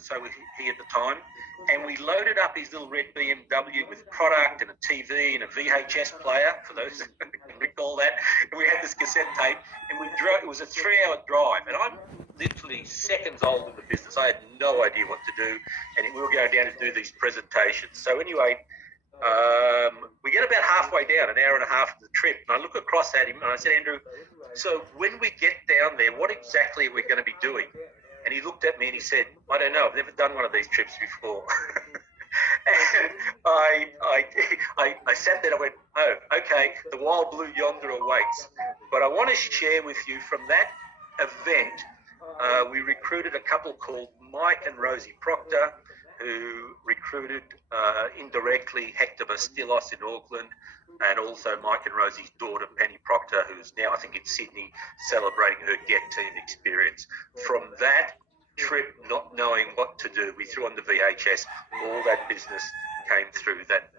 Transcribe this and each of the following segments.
so was he at the time, and we loaded up his little red BMW with product and a TV and a VHS player, for those that can recall that. And we had this cassette tape, and we drove. It was a 3-hour drive, and I'm literally seconds old in the business. I had no idea what to do, and we were going down to do these presentations. So anyway, we get about halfway down, an hour and a half of the trip, and I look across at him and I said, Andrew, so when we get down there, what exactly are we going to be doing? And he looked at me and he said, I don't know, I've never done one of these trips before. And I sat there and I went, oh, okay, the wild blue yonder awaits. But I want to share with you from that event, we recruited a couple called Mike and Rosie Proctor, who recruited indirectly Hector Bastilos in Auckland, and also Mike and Rosie's daughter, Penny Proctor, who's now, I think, in Sydney, celebrating her Get Team experience. From that trip, not knowing what to do, we threw on the VHS. All that business came through that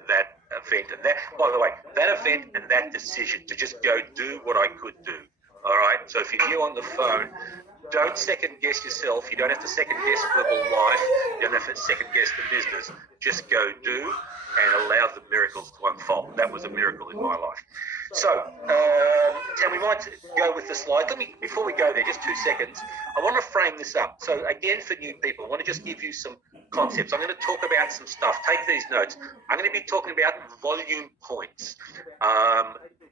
event. And that, by the way, that event and that decision to just go do what I could do. All right? So if you're new on the phone, don't second guess yourself. You don't have to second guess verbal life. You don't have to second guess the business. Just go do and allow the miracles to unfold. That was a miracle in my life. So, Tam, we might go with the slide. Before we go there, just 2 seconds, I want to frame this up. So again, for new people, I want to just give you some concepts. I'm going to talk about some stuff. Take these notes. I'm going to be talking about volume points.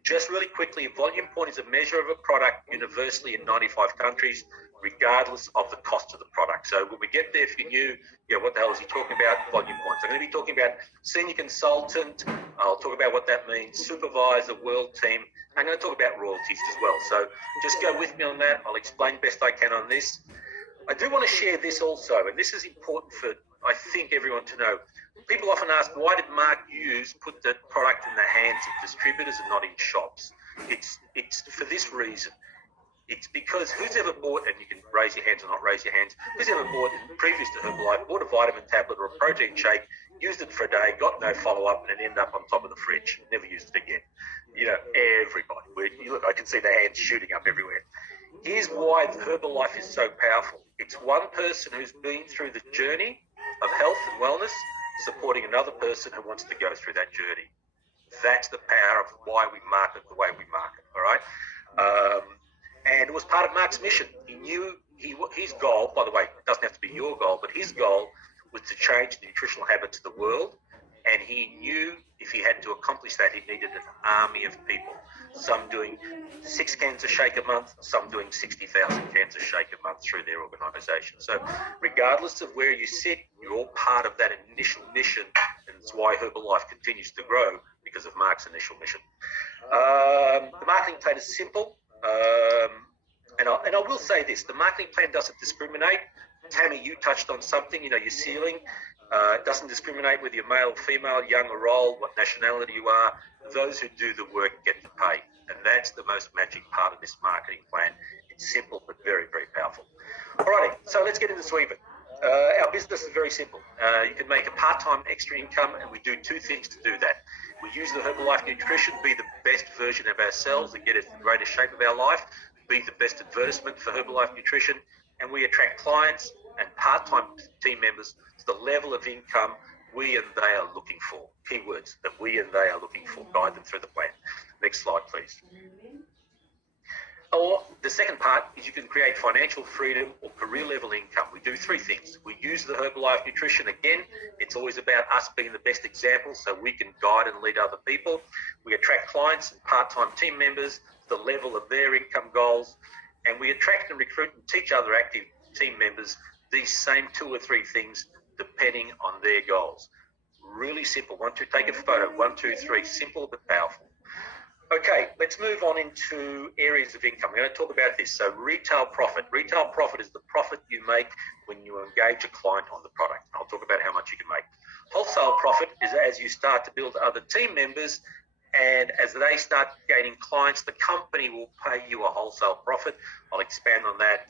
Just really quickly, a volume point is a measure of a product universally in 95 countries, regardless of the cost of the product. So when we get there, if you're new, what the hell is he talking about? Volume points. I'm going to be talking about senior consultant. I'll talk about what that means, supervisor, world team. I'm going to talk about royalties as well. So just go with me on that. I'll explain best I can on this. I do want to share this also, and this is important for, I think, everyone to know. People often ask, why did Mark Hughes put the product in the hands of distributors and not in shops? It's for this reason. It's because who's ever bought, and you can raise your hands or not raise your hands, who's ever bought, previous to Herbalife, bought a vitamin tablet or a protein shake, used it for a day, got no follow-up, and it ended up on top of the fridge, never used it again. Everybody. Look, I can see the hands shooting up everywhere. Here's why Herbalife is so powerful. It's one person who's been through the journey of health and wellness, supporting another person who wants to go through that journey. That's the power of why we market the way we market, all right? And it was part of Mark's mission. He knew his goal, by the way, it doesn't have to be your goal, but his goal was to change the nutritional habits of the world. And he knew if he had to accomplish that, he needed an army of people. Some doing 6 cans of shake a month, some doing 60,000 cans of shake a month through their organisation. So regardless of where you sit, you're all part of that initial mission, and it's why Herbalife continues to grow, because of Mark's initial mission. The marketing plan is simple, and I will say this, the marketing plan doesn't discriminate. Tammy, you touched on something, your ceiling. It doesn't discriminate whether you're male, female, young or old, what nationality you are. Those who do the work get to pay. And that's the most magic part of this marketing plan. It's simple, but very, very powerful. Alrighty, so let's get into the swing of it. Our business is very simple. You can make a part-time extra income, and we do 2 things to do that. We use the Herbalife Nutrition, be the best version of ourselves and get us in the greatest shape of our life, be the best advertisement for Herbalife Nutrition, and we attract clients and part-time team members to the level of income we and they are looking for. Keywords that we and they are looking for. Guide them through the plan. Next slide, please. Or the second part is you can create financial freedom or career level income. We do 3 things. We use the Herbalife Nutrition. Again, it's always about us being the best example so we can guide and lead other people. We attract clients and part-time team members to the level of their income goals. And we attract and recruit and teach other active team members these same 2 or 3 things depending on their goals. Really simple. 1, 2, take a photo. 1, 2, 3. Simple but powerful. Okay, let's move on into areas of income. We're going to talk about this. So retail profit. Retail profit is the profit you make when you engage a client on the product. I'll talk about how much you can make. Wholesale profit is as you start to build other team members, and as they start gaining clients, the company will pay you a wholesale profit. I'll expand on that.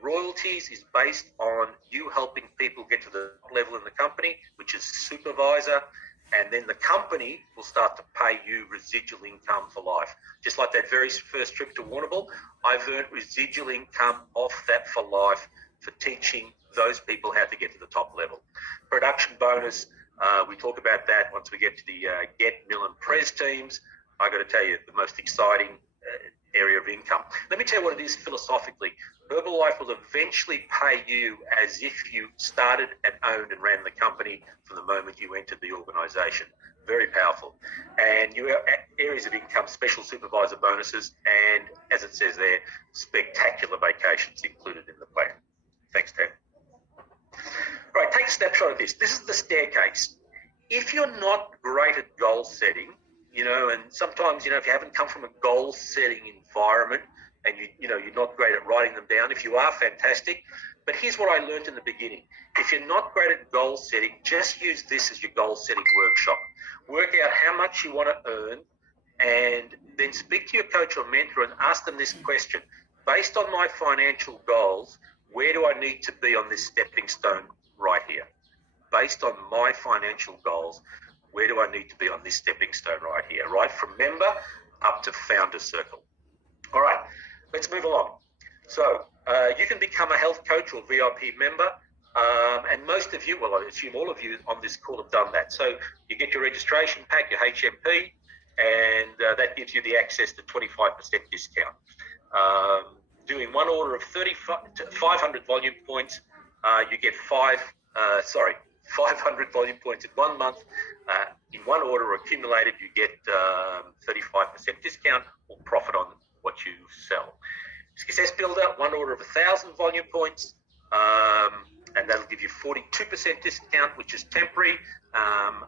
Royalties is based on you helping people get to the level in the company, which is supervisor, and then the company will start to pay you residual income for life. Just like that very first trip to Warrnambool, I've earned residual income off that for life for teaching those people how to get to the top level. Production bonus, we talk about that once we get to the Get, Mill and Pres teams. I got to tell you, the most exciting area of income. Let me tell you what it is philosophically. Herbalife will eventually pay you as if you started and owned and ran the company from the moment you entered the organisation. Very powerful. And you have areas of income, special supervisor bonuses, and as it says there, spectacular vacations included in the plan. Thanks, Ted. All right, take a snapshot of this. This is the staircase. If you're not great at goal setting, and sometimes, if you haven't come from a goal-setting environment and you're not great at writing them down, if you are, fantastic. But here's what I learned in the beginning. If you're not great at goal-setting, just use this as your goal-setting workshop. Work out how much you want to earn and then speak to your coach or mentor and ask them this question. Based on my financial goals, where do I need to be on this stepping stone right here? Based on my financial goals, where do I need to be on this stepping stone right here? Right from member up to founder circle. All right, let's move along. So you can become a health coach or VIP member. And most of you, well, I assume all of you on this call have done that. So you get your registration pack, your HMP, and that gives you the access to 25% discount. Doing one order of 500 volume points, you get 500 volume points in 1 month. In one order accumulated, you get 35% discount or profit on what you sell. Success Builder, one order of 1,000 volume points, and that'll give you 42% discount, which is temporary,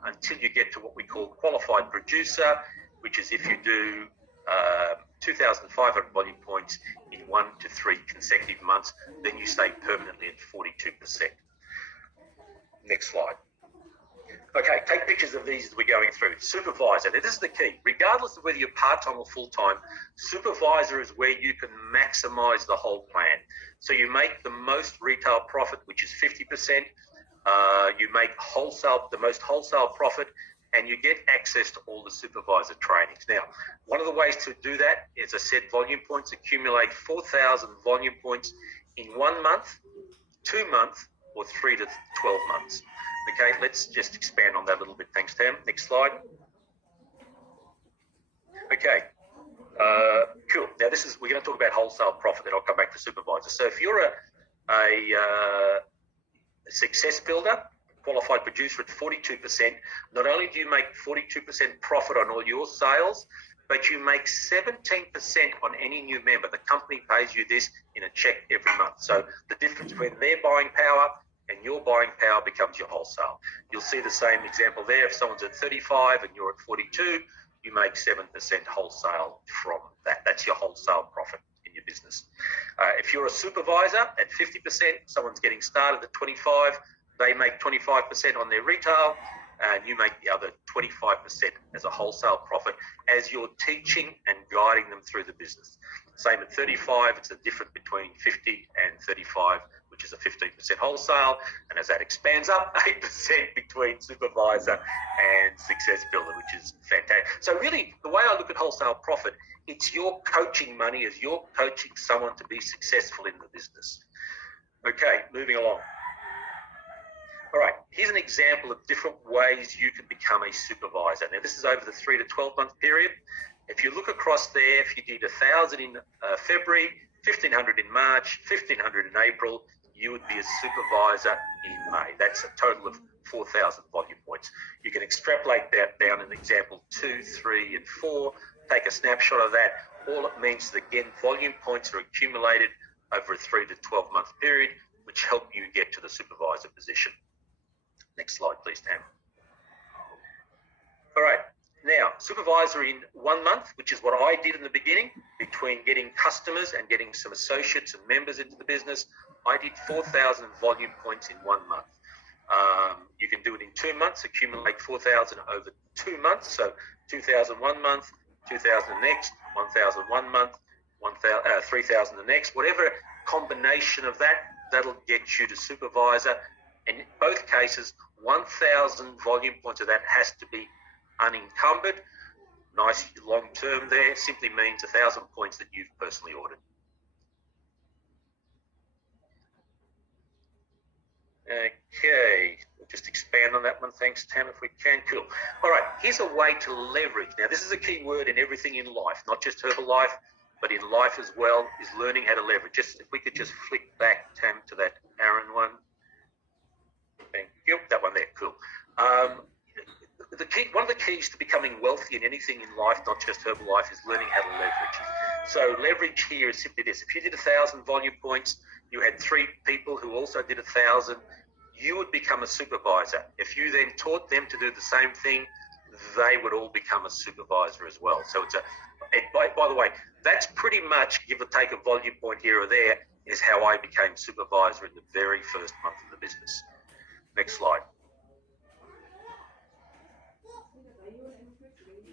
until you get to what we call qualified producer, which is if you do 2,500 volume points in 1 to 3 consecutive months, then you stay permanently at 42%. Next slide. Okay, take pictures of these as we're going through. Supervisor, now this is the key. Regardless of whether you're part-time or full-time, supervisor is where you can maximize the whole plan. So you make the most retail profit, which is 50%. You make the most wholesale profit, and you get access to all the supervisor trainings. Now, one of the ways to do that, as I said, volume points, accumulate 4,000 volume points in 1 month, 2 months, or 3 to 12 months. Okay, let's just expand on that a little bit. Thanks, Tam. Next slide. Okay, cool. Now we're going to talk about wholesale profit, then I'll come back to supervisor. So if you're a success builder, qualified producer at 42%, not only do you make 42% profit on all your sales, but you make 17% on any new member. The company pays you this in a check every month. So the difference between their buying power and your buying power becomes your wholesale. You'll see the same example there. If someone's at 35 and you're at 42, you make 7% wholesale from that. That's your wholesale profit in your business. If you're a supervisor at 50%, someone's getting started at 25, they make 25% on their retail, and you make the other 25% as a wholesale profit as you're teaching and guiding them through the business. Same at 35, it's a difference between 50 and 35, which is a 15% wholesale. And as that expands up, 8% between supervisor and success builder, which is fantastic. So really, the way I look at wholesale profit, it's your coaching money as you're coaching someone to be successful in the business. Okay, moving along. All right, here's an example of different ways you can become a supervisor. Now, this is over the 3 to 12 month period. If you look across there, if you did 1,000 in February, 1,500 in March, 1,500 in April, you would be a supervisor in May. That's a total of 4,000 volume points. You can extrapolate that down in example 2, 3, and 4. Take a snapshot of that. All it means is, again, volume points are accumulated over a 3 to 12 month period, which help you get to the supervisor position. Next slide, please, Tam. All right, now, supervisor in 1 month, which is what I did in the beginning, between getting customers and getting some associates and members into the business, I did 4,000 volume points in 1 month. You can do it in 2 months, accumulate 4,000 over 2 months. So 2,000 1 month, 2,000 the next, 1,000 1 month, 3,000 the next. Whatever combination of that, that'll get you to supervisor. In both cases, 1,000 volume points of that has to be unencumbered. Nice long term there. Simply means 1,000 points that you've personally ordered. Okay, we'll just expand on that one. Thanks, Tam, if we can. Cool. All right, here's a way to leverage. Now, this is a key word in everything in life, not just Herbalife, but in life as well, is learning how to leverage. Just if we could just flick back, Tam, to that Aaron one. Thank you. That one there. Cool. One of the keys to becoming wealthy in anything in life, not just Herbalife, is learning how to leverage. So leverage here is simply this. If you did 1,000 volume points, you had 3 people who also did 1,000, you would become a supervisor. If you then taught them to do the same thing, they would all become a supervisor as well. So by the way, that's pretty much, give or take a volume point here or there, is how I became supervisor in the very first month of the business. Next slide.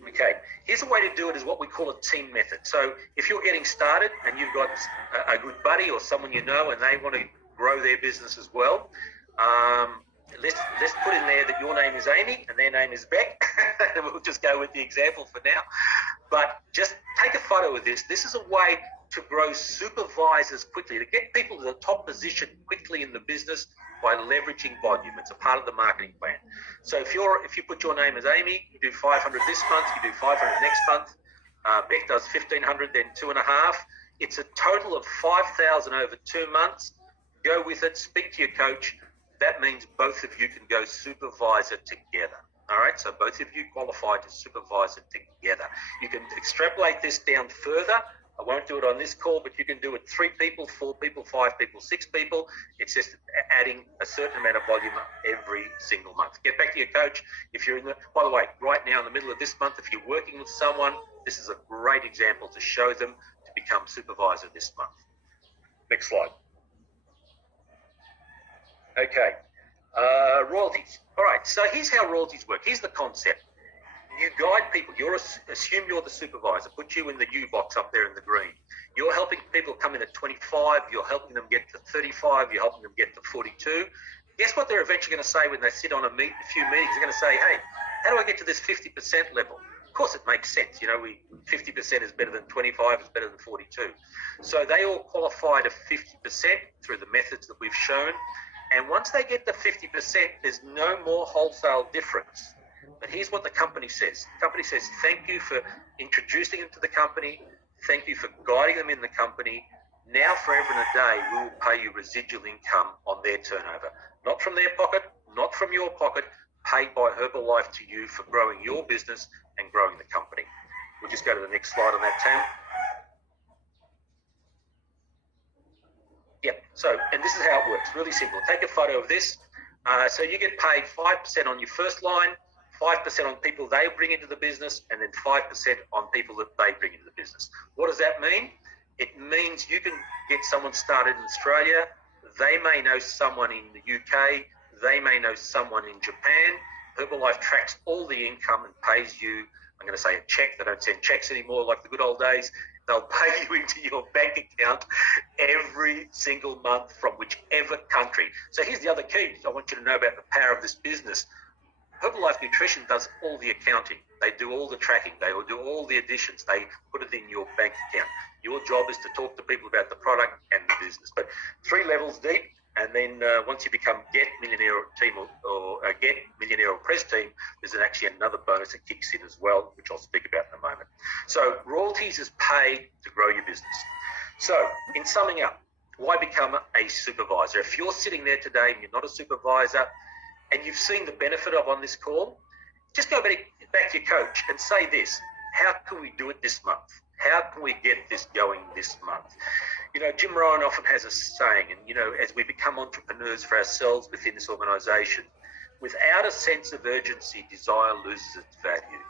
Okay, here's a way to do it, is what we call a team method. So if you're getting started and you've got a good buddy or someone you know and they want to grow their business as well, let's put in there that your name is Amy and their name is Beck. We'll just go with the example for now. But just take a photo of this. This is a way to grow supervisors quickly, to get people to the top position quickly in the business by leveraging volume. It's a part of the marketing plan. So if you put your name as Amy, you do 500 this month, you do 500 next month. Beck does 1,500, then 2.5. It's a total of 5,000 over 2 months. Go with it. Speak to your coach. That means both of you can go supervisor together. All right, so both of you qualify to supervisor together. You can extrapolate this down further. I won't do it on this call, but you can do it 3 people, 4 people, 5 people, 6 people. It's just adding a certain amount of volume every single month. Get back to your coach. If you're by the way, right now in the middle of this month, if you're working with someone, this is a great example to show them to become supervisor this month. Next slide. Okay, royalties. All right, so here's how royalties work. Here's the concept. You guide people. Assume you're the supervisor. Put you in the U box up there in the green. You're helping people come in at 25. You're helping them get to 35. You're helping them get to 42. Guess what they're eventually going to say when they sit on a few meetings? They're going to say, hey, how do I get to this 50% level? Of course, it makes sense. 50% is better than 25, is better than 42. So they all qualify to 50% through the methods that we've shown. And once they get to 50%, there's no more wholesale difference. But here's what the company says. The company says, thank you for introducing them to the company. Thank you for guiding them in the company. Now, forever and a day, we will pay you residual income on their turnover. Not from their pocket, not from your pocket, paid by Herbalife to you for growing your business and growing the company. We'll just go to the next slide on that, Tam. Yep, and this is how it works. Really simple. Take a photo of this. So you get paid 5% on your first line, 5% on people they bring into the business, and then 5% on people that they bring into the business. What does that mean? It means you can get someone started in Australia. They may know someone in the UK. They may know someone in Japan. Herbalife tracks all the income and pays you, I'm going to say a check. They don't send checks anymore like the good old days. They'll pay you into your bank account every single month from whichever country. So here's the other key. I want you to know about the power of this business. Herbalife Nutrition does all the accounting. They do all the tracking. They will do all the additions. They put it in your bank account. Your job is to talk to people about the product and the business. But 3 levels deep, and then once you become Get Millionaire team or Get Millionaire or Press team, there's actually another bonus that kicks in as well, which I'll speak about in a moment. So royalties is paid to grow your business. So in summing up, why become a supervisor? If you're sitting there today and you're not a supervisor, and you've seen the benefit of on this call, just go back to your coach and say this: how can we do it this month? How can we get this going this month? Jim Rohn often has a saying, and as we become entrepreneurs for ourselves within this organization, without a sense of urgency, desire loses its value.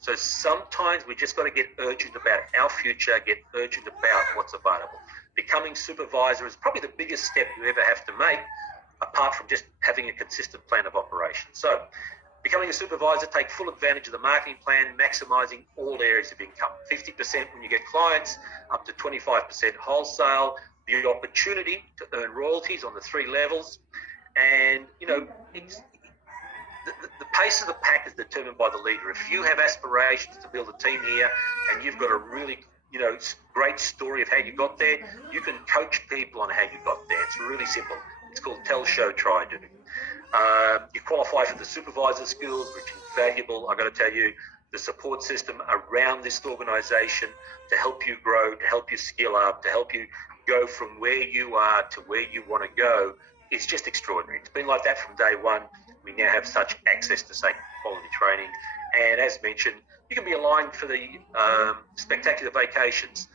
So sometimes we just got to get urgent about our future, get urgent about what's available. Becoming supervisor is probably the biggest step you ever have to make, apart from just having a consistent plan of operation. So becoming a supervisor, take full advantage of the marketing plan, maximizing all areas of income. 50% when you get clients, up to 25% wholesale, the opportunity to earn royalties on the 3 levels. And, the pace of the pack is determined by the leader. If you have aspirations to build a team here and you've got a really great story of how you got there, you can coach people on how you got there. It's really simple. It's called Tell, Show, Try, Do. You qualify for the supervisor skills, which is valuable. I've got to tell you, the support system around this organisation to help you grow, to help you skill up, to help you go from where you are to where you want to go is just extraordinary. It's been like that from day one. We now have such access to safe quality training. And as mentioned, you can be aligned for the spectacular vacations.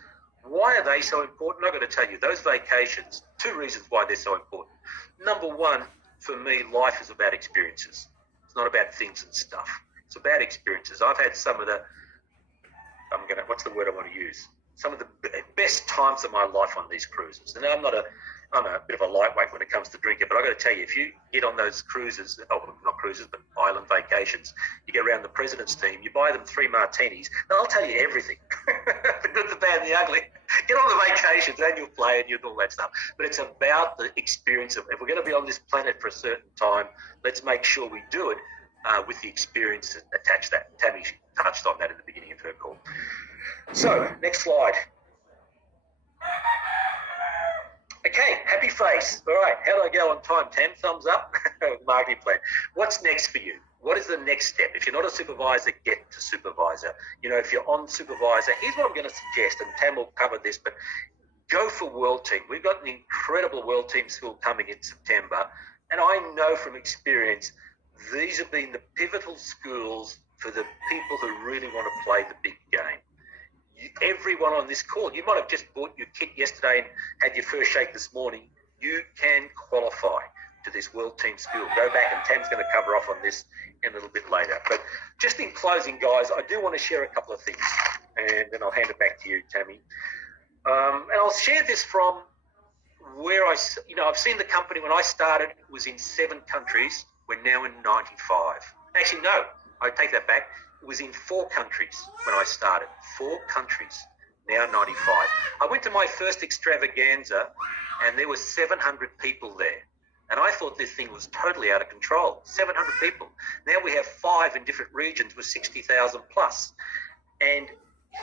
Why are they so important? I've got to tell you, those vacations, 2 reasons why they're so important. Number one, for me, life is about experiences. It's not about things and stuff. It's about experiences. I've had some of the, what's the word I want to use? Some of the best times of my life on these cruises. And I'm a bit of a lightweight when it comes to drinking, but I've got to tell you, if you get on those cruises, not cruises, but island vacations, you get around the president's team, you buy them 3 martinis, they'll tell you everything. The good, the bad, and the ugly. Get on the vacations and you'll play and you'll do all that stuff. But it's about the experience of, if we're going to be on this planet for a certain time, let's make sure we do it with the experience attached to that. Tammy touched on that at the beginning of her call. So, next slide. Okay, happy face. All right, how do I go on time, Tam? Thumbs up. Marketing plan. What's next for you? What is the next step? If you're not a supervisor, get to supervisor. If you're on supervisor, here's what I'm going to suggest, and Tam will cover this, but go for World Team. We've got an incredible World Team school coming in September, and I know from experience, these have been the pivotal schools for the people who really want to play the big game. Everyone on this call, you might have just bought your kit yesterday and had your first shake this morning. You can qualify to this World Team School. Go back, and Tam's going to cover off on this in a little bit later. But just in closing, guys, I do want to share a couple of things, and then I'll hand it back to you, Tammy. And I'll share this from where I've seen the company when I started. It was in 7 countries. We're now in 95. Actually, no, I take that back. It was in 4 countries when I started. 4 countries, now 95. I went to my first extravaganza and there were 700 people there. And I thought this thing was totally out of control. 700 people. Now we have 5 in different regions with 60,000 plus. And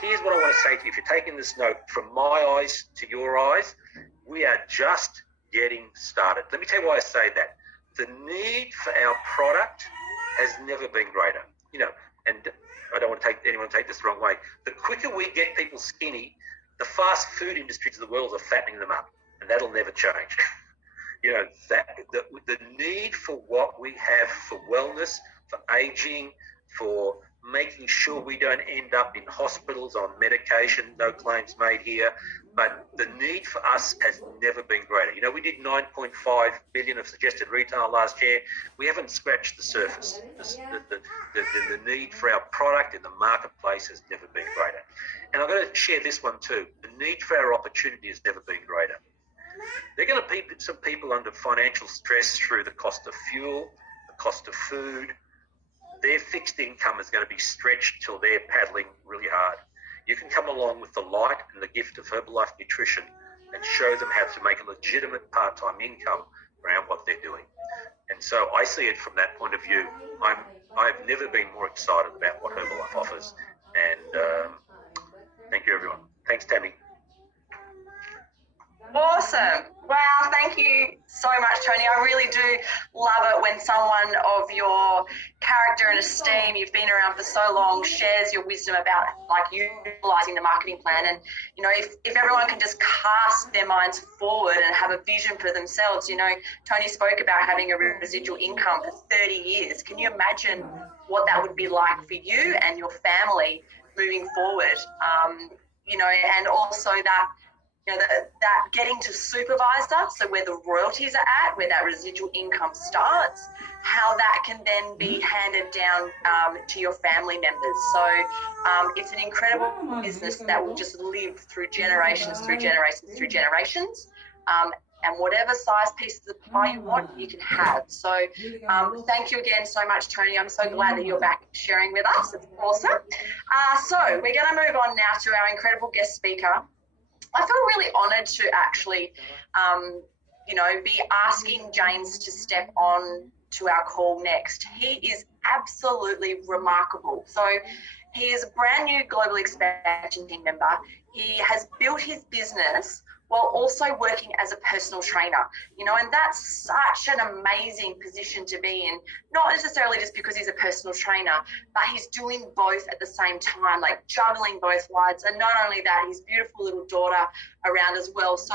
here's what I want to say to you. If you're taking this note, from my eyes to your eyes, we are just getting started. Let me tell you why I say that. The need for our product has never been greater. And I don't want to anyone to take this the wrong way. The quicker we get people skinny, the fast food industries of the world are fattening them up, and that'll never change. The need for what we have for wellness, for aging, for making sure we don't end up in hospitals on medication, no claims made here, but the need for us has never been greater. We did 9.5 billion of suggested retail last year. We haven't scratched the surface. The need for our product in the marketplace has never been greater. And I'm going to share this one too. The need for our opportunity has never been greater. There are going to be some people under financial stress through the cost of fuel, the cost of food. Their fixed income is going to be stretched till they're paddling really hard. You can come along with the light and the gift of Herbalife Nutrition and show them how to make a legitimate part-time income around what they're doing. And so I see it from that point of view. I've never been more excited about what Herbalife offers. And thank you, everyone. Thanks, Tammy. Awesome. Wow, thank you so much, Tony. I really do love it when someone of your character and esteem, you've been around for so long, shares your wisdom about utilizing the marketing plan. And, if everyone can just cast their minds forward and have a vision for themselves, Tony spoke about having a residual income for 30 years. Can you imagine what that would be like for you and your family moving forward? And also that, that getting to supervisor, so where the royalties are at, where that residual income starts, how that can then be handed down to your family members. So it's an incredible business that will just live through generations, and whatever size piece of the pie you want, you can have. So thank you again so much, Tony. I'm so glad that you're back sharing with us. It's awesome. So we're going to move on now to our incredible guest speaker. I feel really honoured to actually, be asking James to step on to our call next. He is absolutely remarkable. So he is a brand new Global Expansion Team member. He has built his business while also working as a personal trainer, you know, and that's such an amazing position to be in, not necessarily just because he's a personal trainer, but he's doing both at the same time, like juggling both lives. And not only that, his beautiful little daughter around as well. So,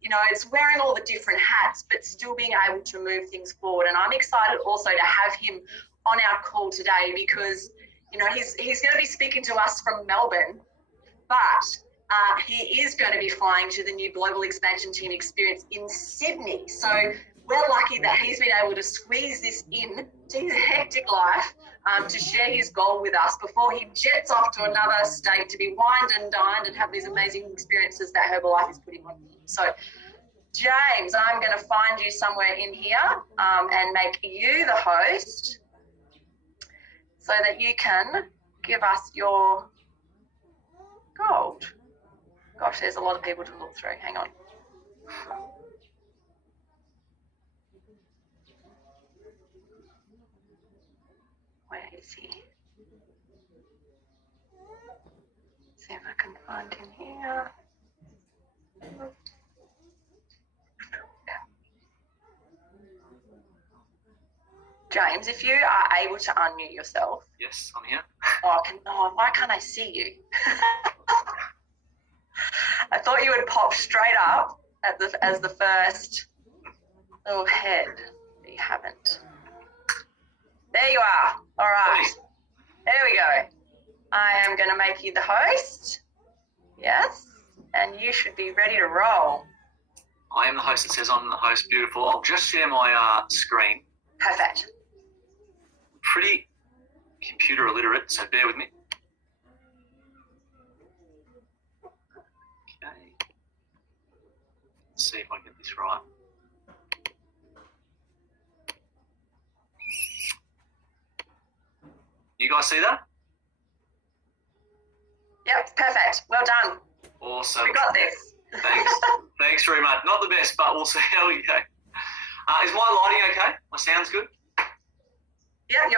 you know, it's wearing all the different hats, but still being able to move things forward. And I'm excited also to have him on our call today because, you know, he's going to be speaking to us from Melbourne, but he is going to be flying to the new Global Expansion Team Experience in Sydney. So we're lucky that he's been able to squeeze this in to his hectic life to share his goal with us before he jets off to another state to be wined and dined and have these amazing experiences that Herbalife is putting on him. So, James, I'm going to find you somewhere in here and make you the host so that you can give us your gold. Gosh, there's a lot of people to look through. Hang on. Where is he? See if I can find him here. James, if you are able to unmute yourself. Yes, I'm here. Why can't I see you? I thought you would pop straight up as the first little head, but you haven't. There you are. All right. There we go. I am going to make you the host. Yes. And you should be ready to roll. I am the host. It says I'm the host. Beautiful. I'll just share my screen. Perfect. Pretty computer illiterate, so bear with me. Okay. Let's see if I get this right. You guys see that? Yep, perfect. Well done. Awesome. We got this. Thanks. Thanks very much. Not the best, but we'll see how we go. Is my lighting okay? My sound's good? Yeah,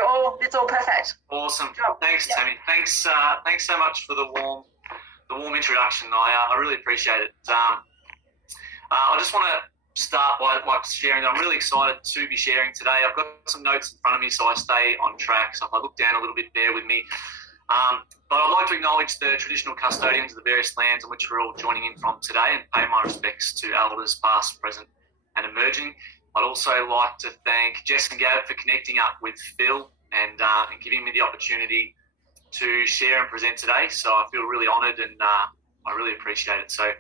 it's all perfect. Awesome. Good job. Thanks, Yep. Tammy. Thanks so much for the warm introduction. I really appreciate it. I just want to start by sharing that I'm really excited to be sharing today. I've got some notes in front of me so I stay on track. So if I look down a little bit, bear with me. But I'd like to acknowledge the traditional custodians of the various lands on which we're all joining in from today and pay my respects to elders past, present and emerging. I'd also like to thank Jess and Gab for connecting up with Phil and giving me the opportunity to share and present today. So I feel really honoured and I really appreciate it. So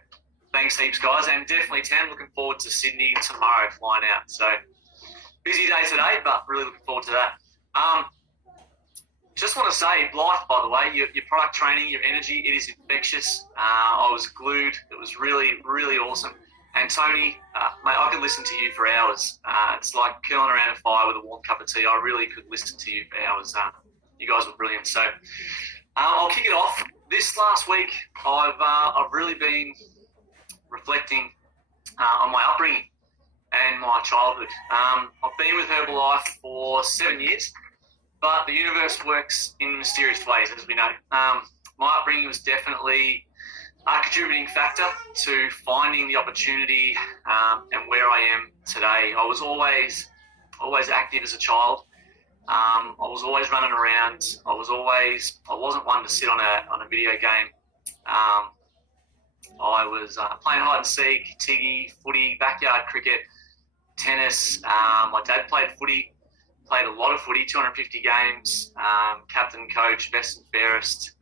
thanks heaps, guys. And definitely, Tam, looking forward to Sydney tomorrow flying out. So busy day today, but really looking forward to that. Just want to say, Blythe, by the way, your product training, your energy, it is infectious. I was glued. It was really, really awesome. And Tony, mate, I could listen to you for hours. It's like curling around a fire with a warm cup of tea. I really could listen to you for hours. You guys were brilliant. So I'll kick it off. This last week, I've really been reflecting on my upbringing and my childhood. I've been with Herbalife for 7 years, but the universe works in mysterious ways, as we know. My upbringing was definitely a contributing factor to finding the opportunity and where I am today. I was always active as a child. I was always running around. I wasn't one to sit on a video game. I was playing hide and seek, tiggy, footy, backyard cricket, tennis. My dad played footy, played a lot of footy, 250 games, captain, coach, best and fairest.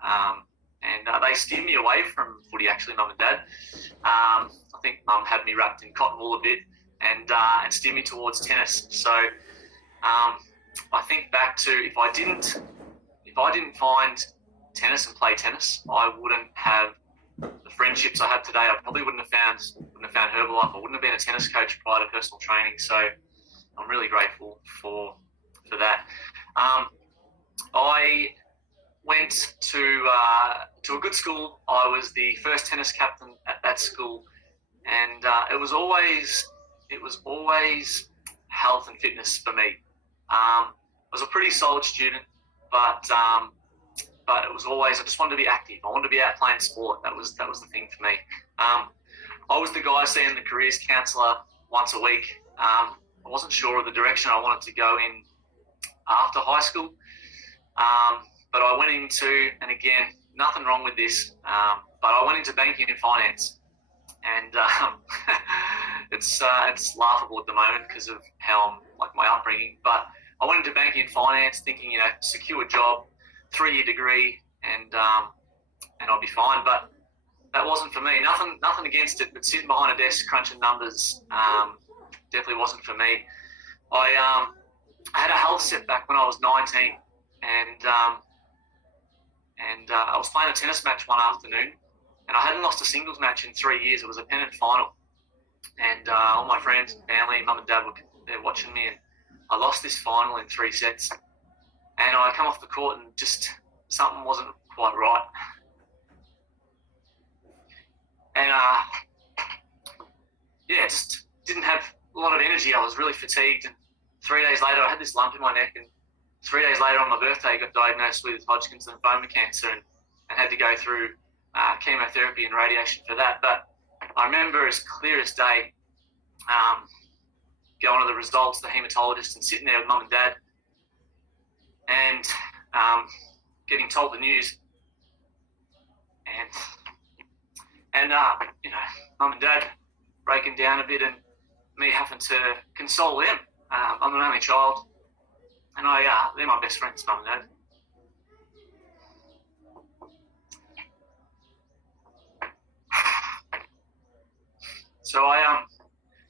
And they steered me away from footy, actually, Mum and Dad. I think Mum had me wrapped in cotton wool a bit and steered me towards tennis. So I think back to if I didn't find tennis and play tennis, I wouldn't have the friendships I have today. I probably wouldn't have found Herbalife. I wouldn't have been a tennis coach prior to personal training. So I'm really grateful for that. I went to a good school. I was the first tennis captain at that school, and it was always health and fitness for me. I was a pretty solid student, but it was always, I just wanted to be active. I wanted to be out playing sport. That was the thing for me. I was the guy seeing the careers counsellor once a week. I wasn't sure of the direction I wanted to go in after high school. But I went into, and again, nothing wrong with this, but I went into banking and finance. And it's laughable at the moment because of how I'm, like, my upbringing. But I went into banking and finance thinking, secure job, 3-year degree, and I'll be fine. But that wasn't for me. Nothing against it, but sitting behind a desk crunching numbers definitely wasn't for me. I had a health setback when I was 19, and I was playing a tennis match one afternoon, and I hadn't lost a singles match in 3 years. It was a pennant final, and all my friends and family, mum and dad, were there watching me, and I lost this final in 3 sets. And I come off the court and just something wasn't quite right. And just didn't have a lot of energy. I was really fatigued, and 3 days later I had this lump in my neck, and 3 days later on my birthday I got diagnosed with Hodgkin's lymphoma cancer, and had to go through chemotherapy and radiation for that. But I remember as clear as day going to the results, the haematologist, and sitting there with mum and dad, and getting told the news, and mum and dad breaking down a bit, and me having to console them. I'm an only child, and they're my best friends, mum and dad. So I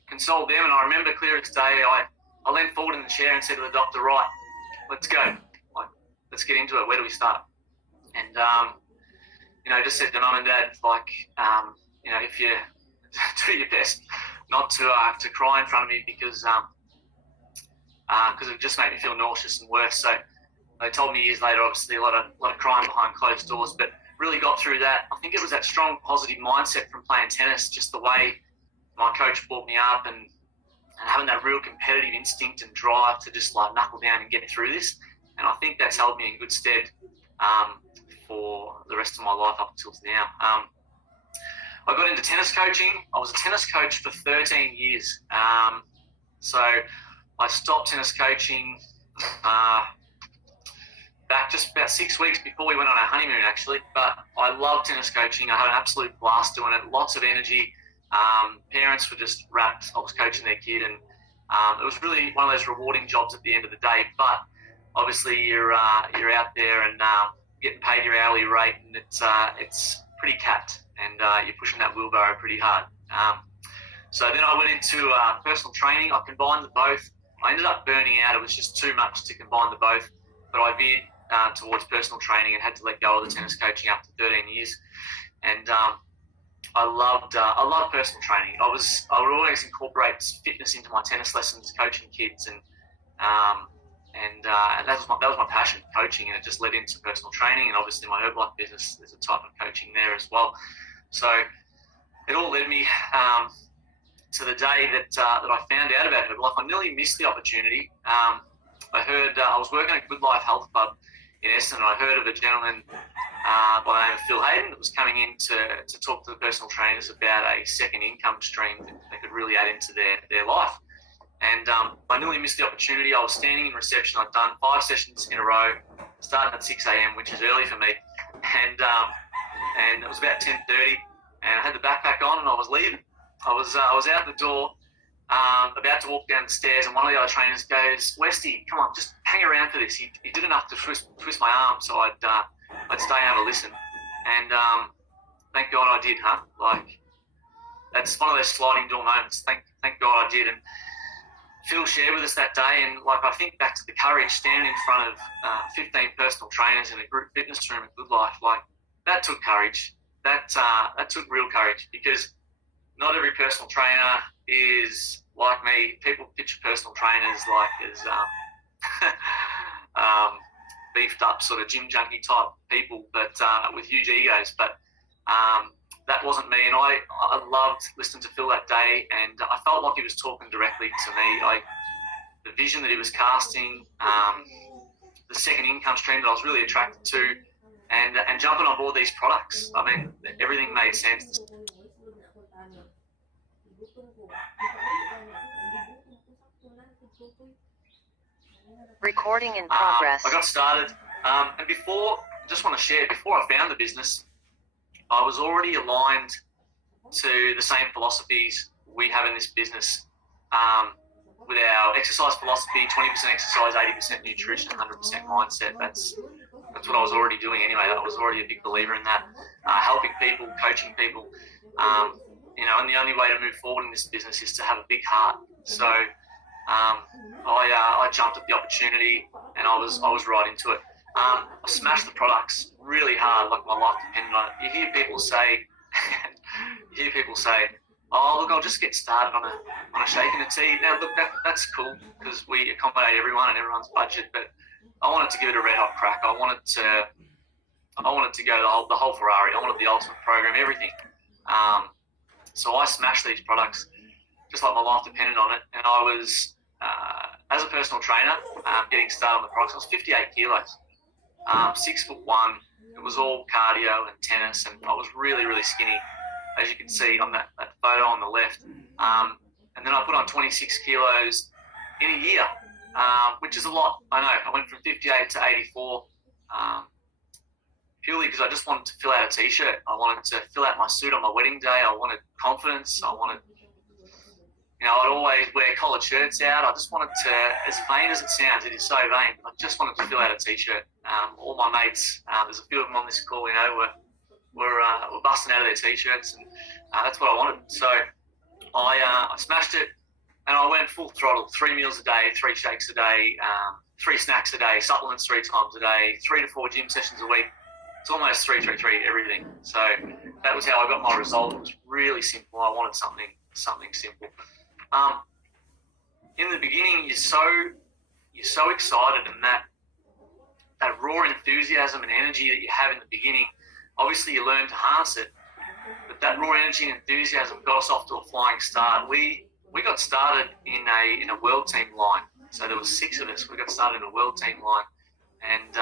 consoled them, and I remember clear as day, I leaned forward in the chair and said to the doctor, right, let's go. Like, let's get into it. Where do we start? And, just said to mum and dad, like, if you do your best not to cry in front of me because it just made me feel nauseous and worse. So they told me years later, obviously, a lot of crying behind closed doors, but really got through that. I think it was that strong, positive mindset from playing tennis, just the way my coach brought me up, and having that real competitive instinct and drive to just like knuckle down and get through this. And I think that's held me in good stead for the rest of my life up until now. I got into tennis coaching. I was a tennis coach for 13 years. So I stopped tennis coaching back just about 6 weeks before we went on our honeymoon, actually. But I loved tennis coaching. I had an absolute blast doing it, lots of energy. Parents were just rapt. I was coaching their kid, and it was really one of those rewarding jobs at the end of the day. But obviously, you're out there and getting paid your hourly rate, and it's pretty capped, and you're pushing that wheelbarrow pretty hard. So then I went into personal training. I combined the both. I ended up burning out. It was just too much to combine the both. But I veered towards personal training and had to let go of the tennis coaching after 13 years. And I loved personal training. I would always incorporate fitness into my tennis lessons, coaching kids, and that was my passion, coaching, and it just led into personal training. And obviously my Herbalife business, there's a type of coaching there as well. So it all led me to the day that I found out about Herbalife. I nearly missed the opportunity. I heard I was working at Good Life Health Club in Essendon, and I heard of a gentleman by the name of Phil Hayden that was coming in to talk to the personal trainers about a second income stream that they could really add into their life. And I nearly missed the opportunity. I was standing in reception. I'd done 5 sessions in a row, starting at 6 a.m., which is early for me. And it was about 10:30, and I had the backpack on, and I was leaving. I was out the door, about to walk down the stairs, and one of the other trainers goes, "Westy, come on, just hang around for this." He did enough to twist my arm, so I'd stay and have a listen. And thank God I did, huh? Like, that's one of those sliding door moments. Thank God I did. And Phil shared with us that day, and like, I think back to the courage standing in front of 15 personal trainers in a group fitness room at Good Life. Like, that took courage. That took real courage, because not every personal trainer is like me. People picture personal trainers like as beefed up sort of gym junkie type people, but with huge egos. But that wasn't me, and I loved listening to Phil that day, and I felt like he was talking directly to me. The vision that he was casting, the second income stream that I was really attracted to, and jumping on board these products. I mean, everything made sense. Recording in progress. I got started, and before I found the business, I was already aligned to the same philosophies we have in this business, with our exercise philosophy: 20% exercise, 80% nutrition, 100% mindset. That's what I was already doing anyway. I was already a big believer in that, helping people, coaching people, and the only way to move forward in this business is to have a big heart. So I jumped at the opportunity, and I was right into it. I smashed the products really hard, like my life depended on it. You hear people say, "Oh, look, I'll just get started on a shake and a tea." Now, look, that's cool because we accommodate everyone and everyone's budget. But I wanted to give it a red hot crack. I wanted to go the whole Ferrari. I wanted the ultimate program, everything. So I smashed these products just like my life depended on it. And I was, as a personal trainer, getting started on the products. I was 58 kilos, 6'1". It was all cardio and tennis, and I was really, really skinny, as you can see on that photo on the left. And then I put on 26 kilos in a year, which is a lot. I know. I went from 58 to 84, purely because I just wanted to fill out a t-shirt. I wanted to fill out my suit on my wedding day. I wanted confidence. I'd always wear collared shirts out. I just wanted to, as vain as it sounds, it is so vain, I just wanted to fill out a t-shirt. All my mates, there's a few of them on this call, were busting out of their t-shirts, and that's what I wanted. So I smashed it, and I went full throttle: 3 meals a day, 3 shakes a day, 3 snacks a day, supplements 3 times a day, 3 to 4 gym sessions a week. It's almost 3, everything. So that was how I got my result. It was really simple. I wanted something simple. In the beginning, you're so excited, and that raw enthusiasm and energy that you have in the beginning, obviously you learn to harness it, but that raw energy and enthusiasm got us off to a flying start. We got started in a world team line. So there was 6 of us. We got started in a world team line, and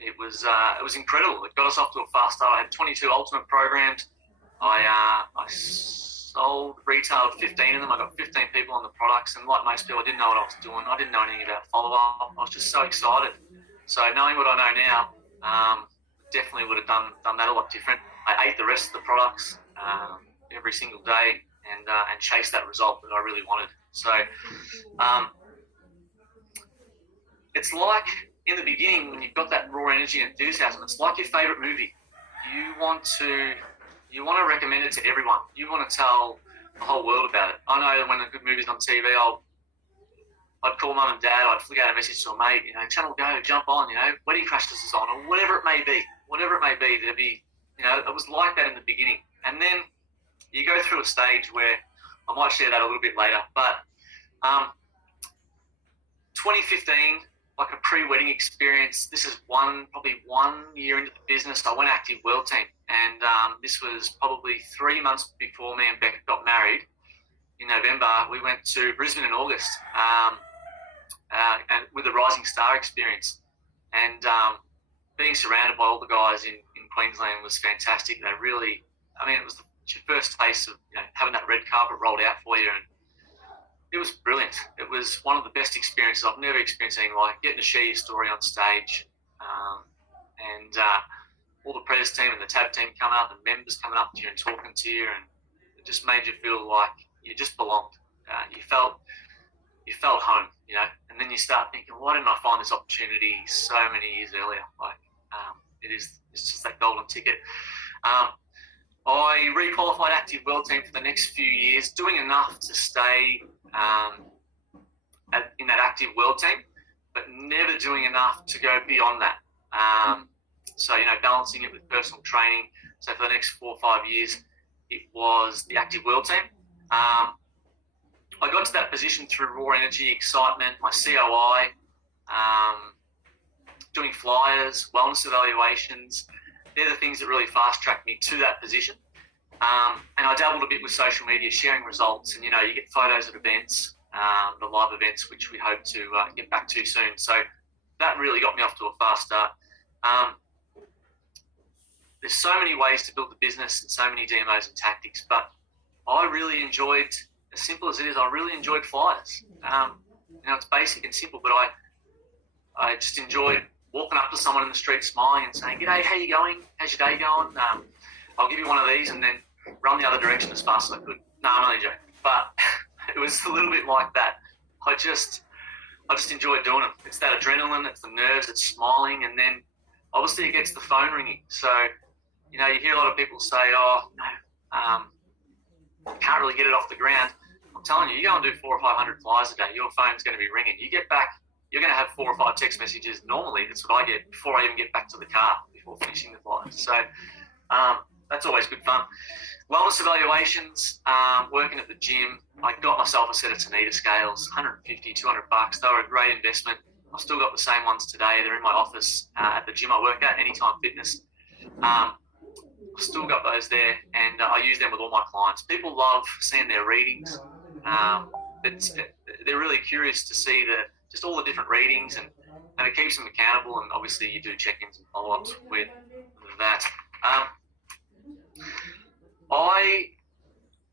it was incredible. It got us off to a fast start. I had 22 ultimate programs. I sold, retailed 15 of them. I got 15 people on the products, and like most people, I didn't know what I was doing. I didn't know anything about follow-up. I was just so excited. So knowing what I know now, definitely would have done that a lot different. I ate the rest of the products every single day, and chased that result that I really wanted. So it's like, in the beginning, when you've got that raw energy and enthusiasm, it's like your favorite movie. You want to recommend it to everyone. You want to tell the whole world about it. I know that when a good movie's on TV, I'd call mum and dad, I'd flick out a message to a mate, Channel Go, jump on, Wedding Crashers is on, or whatever it may be. There'd be, it was like that in the beginning. And then you go through a stage where, I might share that a little bit later, but 2015, like a pre-wedding experience, this is probably 1 year into the business, I went active world team. And this was probably 3 months before me and Beck got married. In November, we went to Brisbane in August, and with the Rising Star experience. And being surrounded by all the guys in Queensland was fantastic. They really, it was your first taste of having that red carpet rolled out for you, and it was brilliant. It was one of the best experiences. I've never experienced anything like it. Getting to share your story on stage, and all the Prez team and the TAB team coming up, and members coming up to you and talking to you, and it just made you feel like you just belonged. You felt home, and then you start thinking, why didn't I find this opportunity so many years earlier? It's just that golden ticket. I re-qualified active world team for the next few years, doing enough to stay in that active world team, but never doing enough to go beyond that. So, balancing it with personal training. So for the next 4 or 5 years, it was the active world team. I got to that position through raw energy, excitement, my COI, doing flyers, wellness evaluations. They're the things that really fast-tracked me to that position. And I dabbled a bit with social media, sharing results, and, you get photos at events, the live events, which we hope to get back to soon. So that really got me off to a fast start. There's so many ways to build the business and so many DMOs and tactics, but I really enjoyed, as simple as it is, I really enjoyed flyers. It's basic and simple, but just enjoy walking up to someone in the street, smiling and saying, "G'day, how you going? How's your day going? I'll give you one of these," and then run the other direction as fast as I could. No, I'm only joking. But it was a little bit like that. I just enjoy doing them. It's that adrenaline, it's the nerves, it's smiling, and then obviously it gets the phone ringing. So, you know, you hear a lot of people say, "Oh, no, can't really get it off the ground." I'm telling you, you go and do 400 or 500 flies a day, your phone's going to be ringing. You get back, you're going to have 4 or 5 text messages. Normally, that's what I get before I even get back to the car, before finishing the flight. So that's always good fun. Wellness evaluations, working at the gym. I got myself a set of Tanita scales, $150, $200. They were a great investment. I've still got the same ones today. They're in my office at the gym I work at, Anytime Fitness. I've still got those there, and I use them with all my clients. People love seeing their readings. They're really curious to see just all the different readings, and it keeps them accountable, and obviously you do check-ins and follow-ups with that. I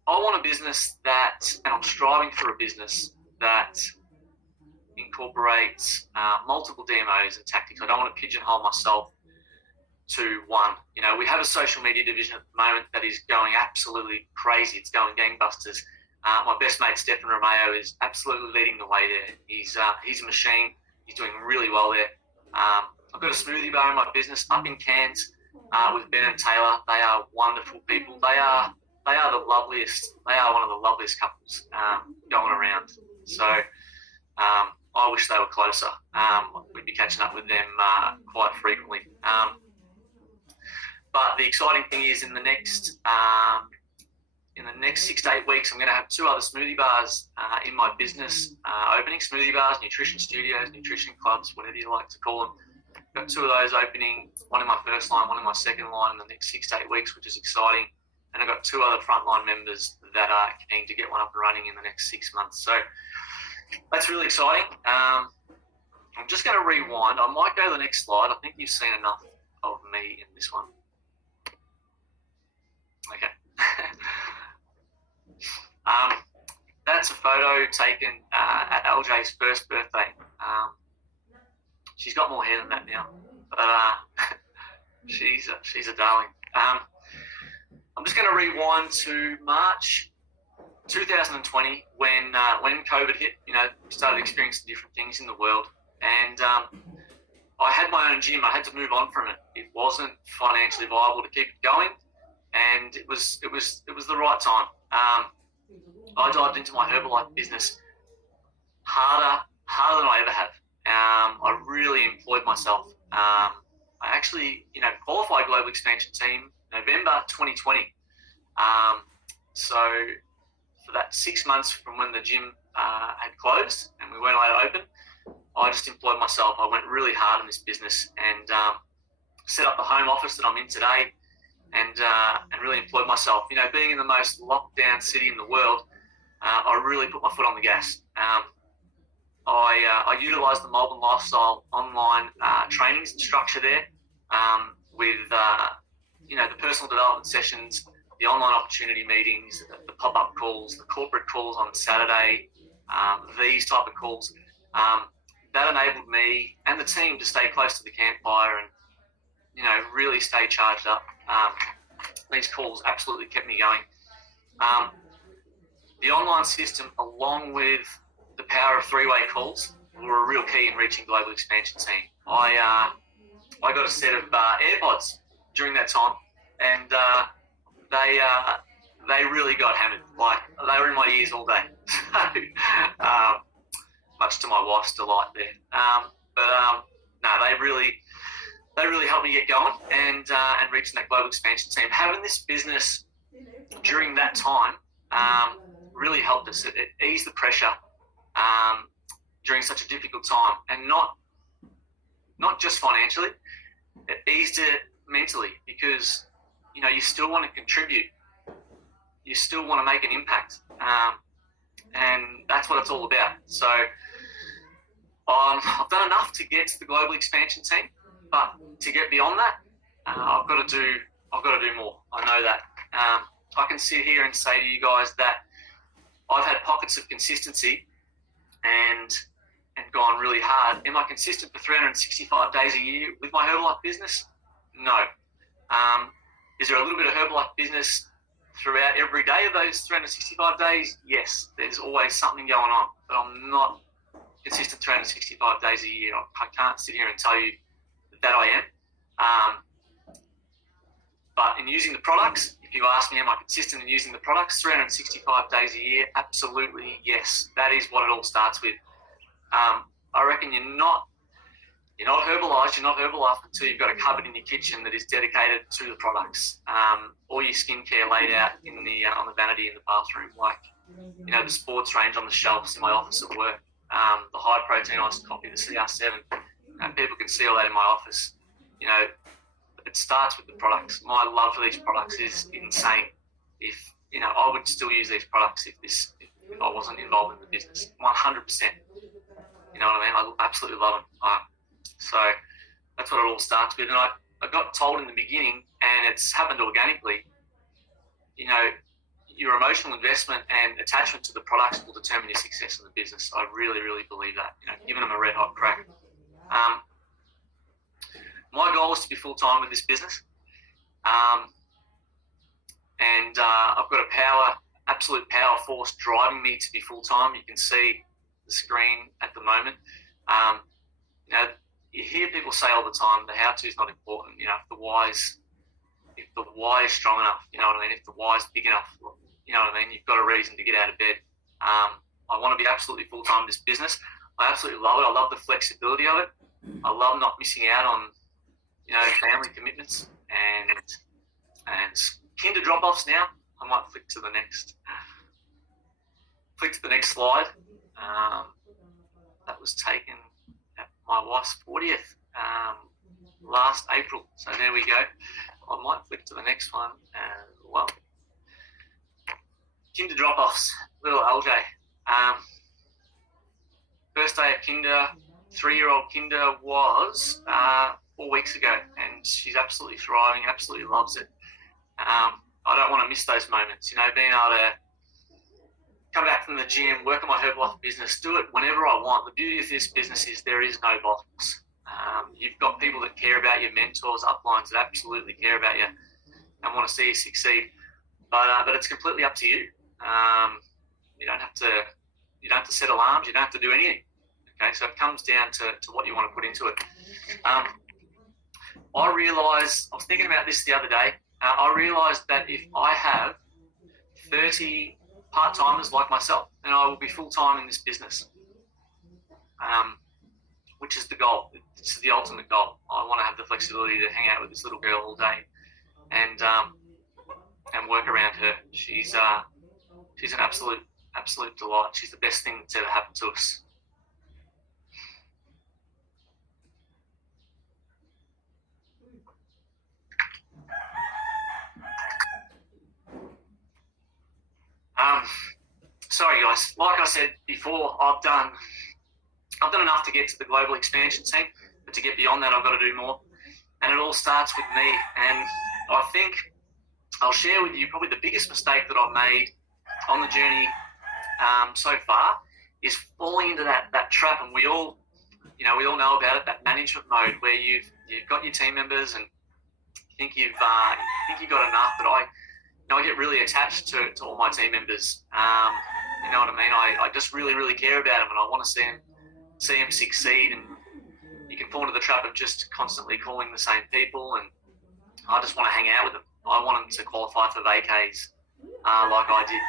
want a business and I'm striving for a business that incorporates multiple DMOs and tactics. I don't want to pigeonhole myself to one. You know, we have a social media division at the moment that is going absolutely crazy. It's going gangbusters. My best mate, Stefan Romeo, is absolutely leading the way there. He's a machine. He's doing really well there. I've got a smoothie bar in my business up in Cairns with Ben and Taylor. They are wonderful people. They are the loveliest. They are one of the loveliest couples going around. So I wish they were closer. We'd be catching up with them quite frequently. But the exciting thing is in the next 6 to 8 weeks, I'm going to have 2 other smoothie bars in my business, opening smoothie bars, nutrition studios, nutrition clubs, whatever you like to call them. Got 2 of those opening, one in my first line, one in my second line in the next 6 to 8 weeks, which is exciting. And I've got 2 other frontline members that are keen to get one up and running in the next 6 months. So that's really exciting. I'm just going to rewind. I might go to the next slide. I think you've seen enough of me in this one. Okay. That's a photo taken at LJ's first birthday. She's got more hair than that now, but she's a darling. I'm just going to rewind to March 2020 when COVID hit. You know, started experiencing different things in the world, and I had my own gym. I had to move on from it. It wasn't financially viable to keep it going, and it was the right time. I dived into my Herbalife business harder than I ever have. I really employed myself. I actually, qualified Global Expansion Team November 2020. So for that 6 months from when the gym had closed and we weren't allowed to open, I just employed myself. I went really hard on this business and set up the home office that I'm in today, and really employed myself. You know, being in the most locked down city in the world, I really put my foot on the gas. I utilised the Melbourne Lifestyle online trainings and structure there with the personal development sessions, the online opportunity meetings, the pop-up calls, the corporate calls on Saturday, these type of calls. That enabled me and the team to stay close to the campfire and, really stay charged up. These calls absolutely kept me going. The online system, along with the power of 3-way calls, were a real key in reaching Global Expansion Team. I got a set of AirPods during that time, and they really got hammered. Like, they were in my ears all day. Much to my wife's delight there. They really helped me get going and reaching that Global Expansion Team. Having this business during that time really helped us. It eased the pressure during such a difficult time, and not just financially. It eased it mentally because you still want to contribute, you still want to make an impact, and that's what it's all about. So I've done enough to get to the Global Expansion Team, but to get beyond that, I've got to do more. I know that. I can sit here and say to you guys that I've had pockets of consistency and and gone really hard. Am I consistent for 365 days a year with my Herbalife business? No. Is there a little bit of Herbalife business throughout every day of those 365 days? Yes, there's always something going on, but I'm not consistent 365 days a year. I can't sit here and tell you that I am. But in using the products, if you ask me, am I consistent in using the products 365 days a year? Absolutely, yes. That is what it all starts with. I reckon you're not Herbalife until you've got a cupboard in your kitchen that is dedicated to the products. All your skincare laid out in the on the vanity in the bathroom, like the sports range on the shelves in my office at work, the high protein iced coffee, the CR7. People can see all that in my office. It starts with the products. My love for these products is insane. If I would still use these products if I wasn't involved in the business, 100%. You know what I mean? I absolutely love them. So that's what it all starts with. And I got told in the beginning, and it's happened organically, your emotional investment and attachment to the products will determine your success in the business. I really, really believe that, giving them a red hot crack. My goal is to be full-time with this business. And I've got a absolute power force driving me to be full-time. You can see the screen at the moment. You hear people say all the time, the how-to is not important. If the why is strong enough, you know what I mean? If the why is big enough, you know what I mean? You've got a reason to get out of bed. I want to be absolutely full-time in this business. I absolutely love it. I love the flexibility of it. I love not missing out on, family commitments and kinder drop-offs now. I might flick to the next slide. That was taken at my wife's 40th last April. So there we go. I might flick to the next one as well. Kinder drop-offs, little LJ. First day at kinder, 3-year-old kinder was 4 weeks ago, and she's absolutely thriving, absolutely loves it. I don't want to miss those moments, being able to come back from the gym, work on my Herbalife business, do it whenever I want. The beauty of this business is there is no box. You've got people that care about you, mentors, uplines that absolutely care about you and want to see you succeed. But it's completely up to you. You don't have to set alarms. You don't have to do anything. Okay, so it comes down to what you want to put into it. I realised, I was thinking about this the other day. I realised that if I have 30 part-timers like myself, then I will be full-time in this business, which is the goal. It's the ultimate goal. I want to have the flexibility to hang out with this little girl all day and work around her. She's an absolute delight. She's the best thing that's ever happened to us. Sorry guys, like I said before, I've done enough to get to the global expansion team, but to get beyond that, I've got to do more. And it all starts with me. And I think I'll share with you probably the biggest mistake that I've made on the journey so far is falling into that trap. And we all know about it, that management mode where you've got your team members and you think you've got enough. But I get really attached to all my team members. You know what I mean? I just really, really care about them, and I want to see them succeed. And you can fall into the trap of just constantly calling the same people, and I just want to hang out with them. I want them to qualify for vacays like I did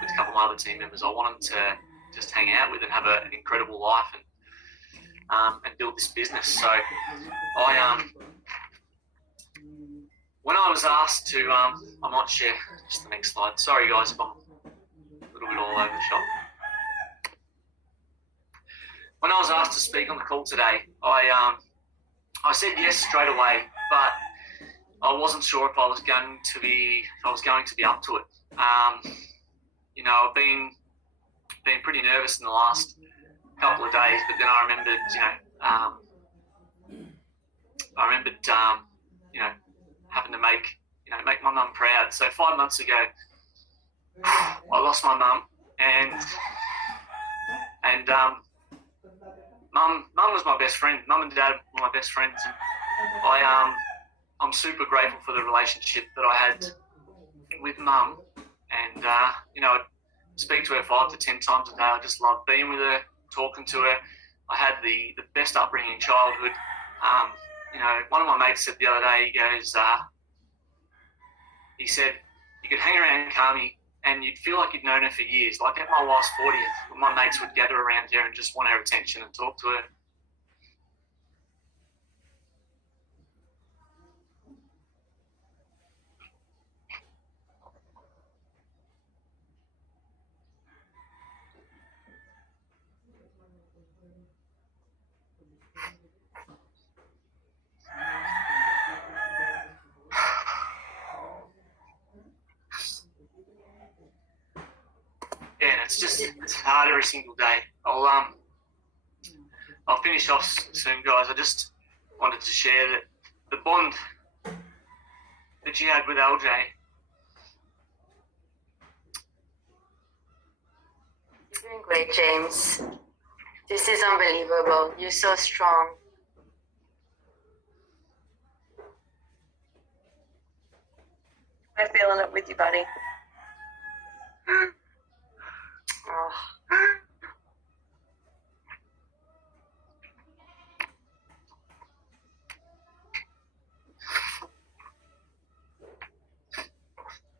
with a couple of my other team members. I want them to just hang out with and have an incredible life and build this business. So when I was asked to, I might share just the next slide. Sorry guys if I'm a little bit all over the shop. When I was asked to speak on the call today, I said yes straight away, but I wasn't sure if I was going to be up to it. I've been pretty nervous in the last couple of days, but then I remembered, having to make my mum proud. So 5 months ago, I lost my mum, and Mum was my best friend. Mum and Dad were my best friends, and I'm super grateful for the relationship that I had with Mum. And you know, I speak to her 5 to 10 times a day. I just love being with her, talking to her. I had the best upbringing in childhood. You know, one of my mates said the other day, he said, you could hang around Carmi and you'd feel like you'd known her for years. Like at my wife's 40th, my mates would gather around her and just want her attention and talk to her. Yeah, it's hard every single day. I'll finish off soon, guys. I just wanted to share that the bond that you had with LJ. You're doing great, James. This is unbelievable. You're so strong. We're feeling it with you, buddy. Oh.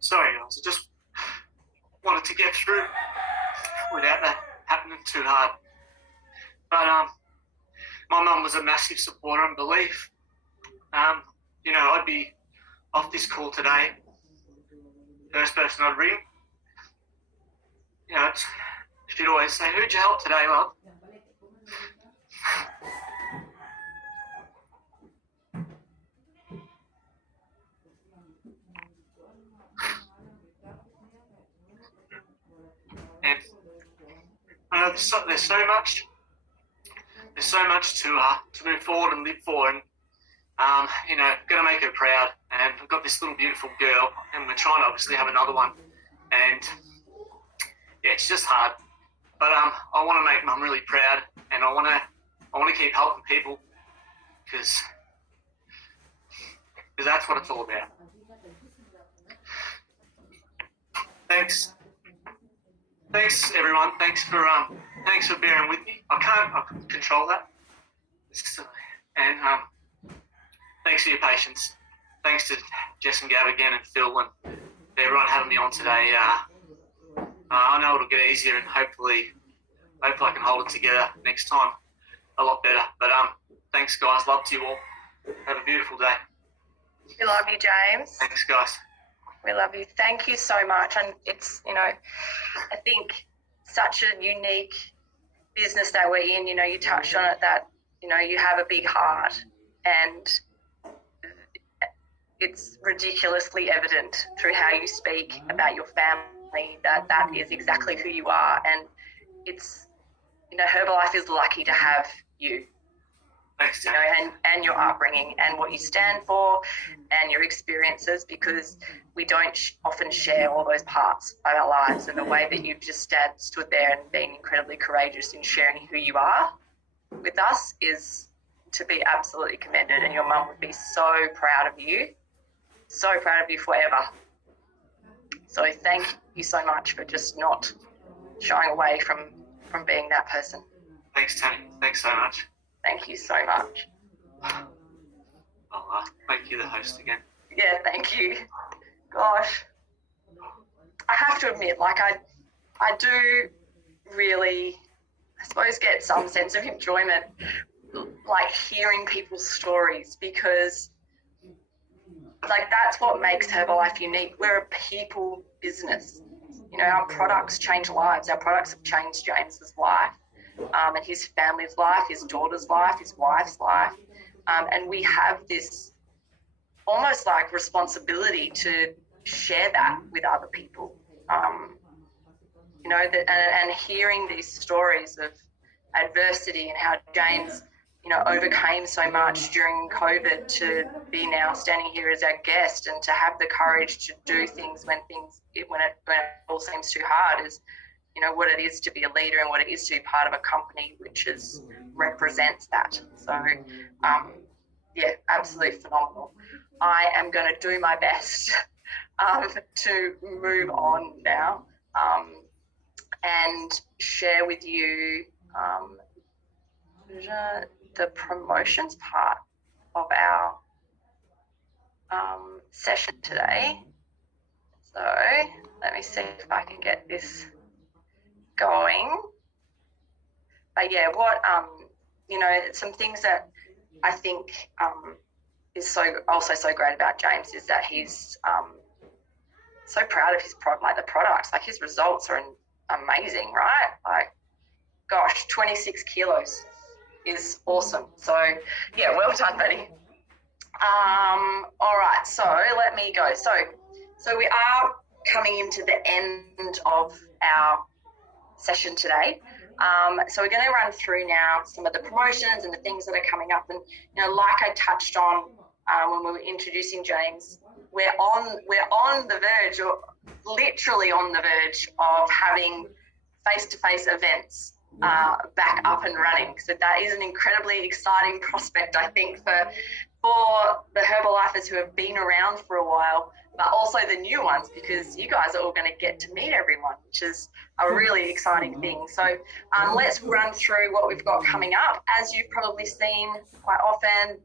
Sorry, guys. I just wanted to get through without that happening too hard. But my mum was a massive supporter and belief. You know, I'd be off this call today. First person I'd ring. You know, she'd always say, "Who'd you help today, love?" And there's so much to move forward and live for, and you know, gonna make her proud. And I've got this little beautiful girl, and we're trying to obviously have another one. And yeah, it's just hard, but I want to make Mum really proud, and I want to keep helping people, because that's what it's all about. Thanks everyone. Thanks for bearing with me. I can't control that, and thanks for your patience. Thanks to Jess and Gav again, and Phil and everyone having me on today. I know it'll get easier, and hopefully I can hold it together next time a lot better. But thanks, guys. Love to you all. Have a beautiful day. We love you, James. Thanks, guys. We love you. Thank you so much. And it's, you know, I think such a unique business that we're in. You know, you touched on it, that, you know, you have a big heart, and it's ridiculously evident through how you speak about your family that is exactly who you are. And it's, you know, Herbalife is lucky to have you. Thanks, you Tim. know, and your upbringing and what you stand for and your experiences, because we don't often share all those parts of our lives. And the way that you've just stood there and been incredibly courageous in sharing who you are with us is to be absolutely commended. And your mum would be so proud of you forever. So thank you so much for just not shying away from being that person. Thanks, Tammy. Thanks so much. Thank you so much. I'll make you the host again. Yeah, thank you. Gosh, I have to admit, like I do really, I suppose, get some sense of enjoyment, like hearing people's stories, because like that's what makes Herbalife unique. We're a people business. You know, our products change lives. Our products have changed James's life, and his family's life, his daughter's life, his wife's life. And we have this almost like responsibility to share that with other people. You know, and hearing these stories of adversity and how James, you know, overcame so much during COVID to be now standing here as our guest, and to have the courage to do things when it all seems too hard, is, you know, what it is to be a leader and what it is to be part of a company which has represents that. So, yeah, absolutely phenomenal. I am going to do my best to move on now and share with you the promotions part of our session today. So let me see if I can get this going. But yeah, what some things that I think is also so great about James is that he's so proud of his the products. Like, his results are amazing, right? Like, gosh, 26 kilos is awesome. So yeah, well done, buddy. All right, so let me go. So we are coming into the end of our session today. So we're going to run through now some of the promotions and the things that are coming up. And, like I touched on when we were introducing James, we're on the verge, or literally on the verge, of having face-to-face events back up and running. So that is an incredibly exciting prospect, I think, for the Herbalifers who have been around for a while, but also the new ones, because you guys are all going to get to meet everyone, which is a really exciting thing. So let's run through what we've got coming up. As you've probably seen quite often,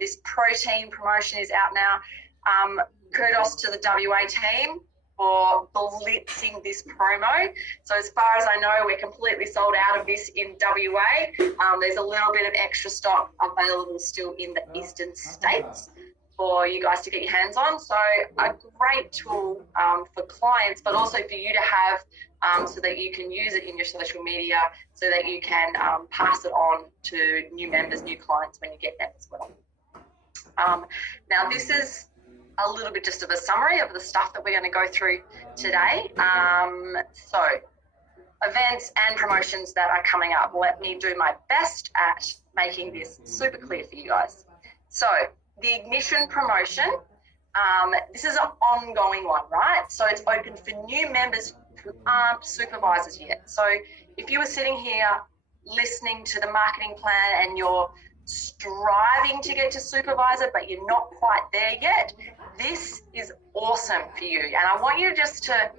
this protein promotion is out now. Kudos to the WA team for blitzing this promo. So as far as I know, we're completely sold out of this in WA. There's a little bit of extra stock available still in the eastern states for you guys to get your hands on. So a great tool for clients, but also for you to have so that you can use it in your social media, so that you can pass it on to new members, new clients when you get them as well. Now, this is a little bit just of a summary of the stuff that we're going to go through today. So events and promotions that are coming up. Let me do my best at making this super clear for you guys. So the Ignition promotion, this is an ongoing one, right? So it's open for new members who aren't supervisors yet. So if you were sitting here listening to the marketing plan and you're striving to get to supervisor, but you're not quite there yet, this is awesome for you. And I want you just to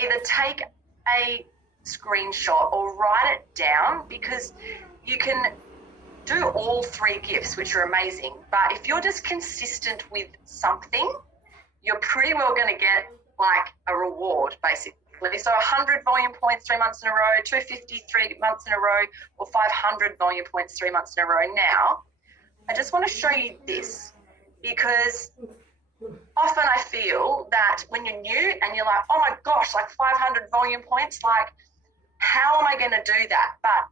either take a screenshot or write it down, because you can do all three gifts, which are amazing. But if you're just consistent with something, you're pretty well going to get like a reward, basically. So 100 volume points 3 months in a row, 250 3 months in a row, or 500 volume points 3 months in a row. Now, I just want to show you this, because often I feel that when you're new and you're like, oh my gosh, like 500 volume points, like how am I going to do that? But